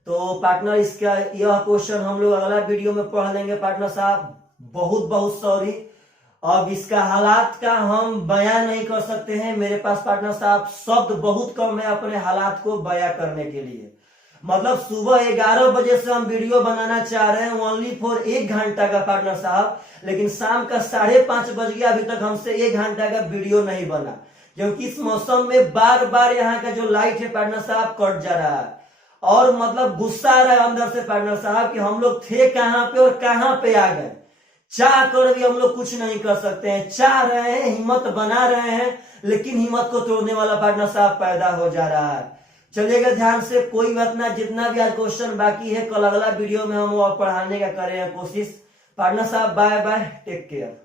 तो पार्टनर इसका यह क्वेश्चन हम लोग अगला वीडियो में पढ़ लेंगे पार्टनर साहब, बहुत बहुत सॉरी। अब इसका हालात का हम बयां नहीं कर सकते हैं, मेरे पास पार्टनर साहब शब्द बहुत कम है अपने हालात को बयां करने के लिए। मतलब सुबह 11 बजे से हम वीडियो बनाना चाह रहे हैं ओनली फॉर 1 घंटा का पार्टनर साहब, लेकिन शाम का 5:30 बज गया, अभी तक हमसे 1 घंटा का वीडियो नहीं बना, क्योंकि इस मौसम में बार बार यहाँ का जो लाइट है पार्टनर साहब कट जा रहा है, और मतलब गुस्सा आ रहा है अंदर से पार्टनर साहब कि हम लोग थे कहां पे और कहां पे आ गए। चाह कर भी हम लोग कुछ नहीं कर सकते हैं, चाह रहे हैं, हिम्मत बना रहे हैं, लेकिन हिम्मत को तोड़ने वाला पार्टनर साहब पैदा हो जा रहा है। चलिएगा ध्यान से, कोई बात ना, जितना भी आज क्वेश्चन बाकी है कल अगला वीडियो में हम वो पढ़ाने का करें कोशिश। पार्टनर साहब बाय बाय, टेक केयर।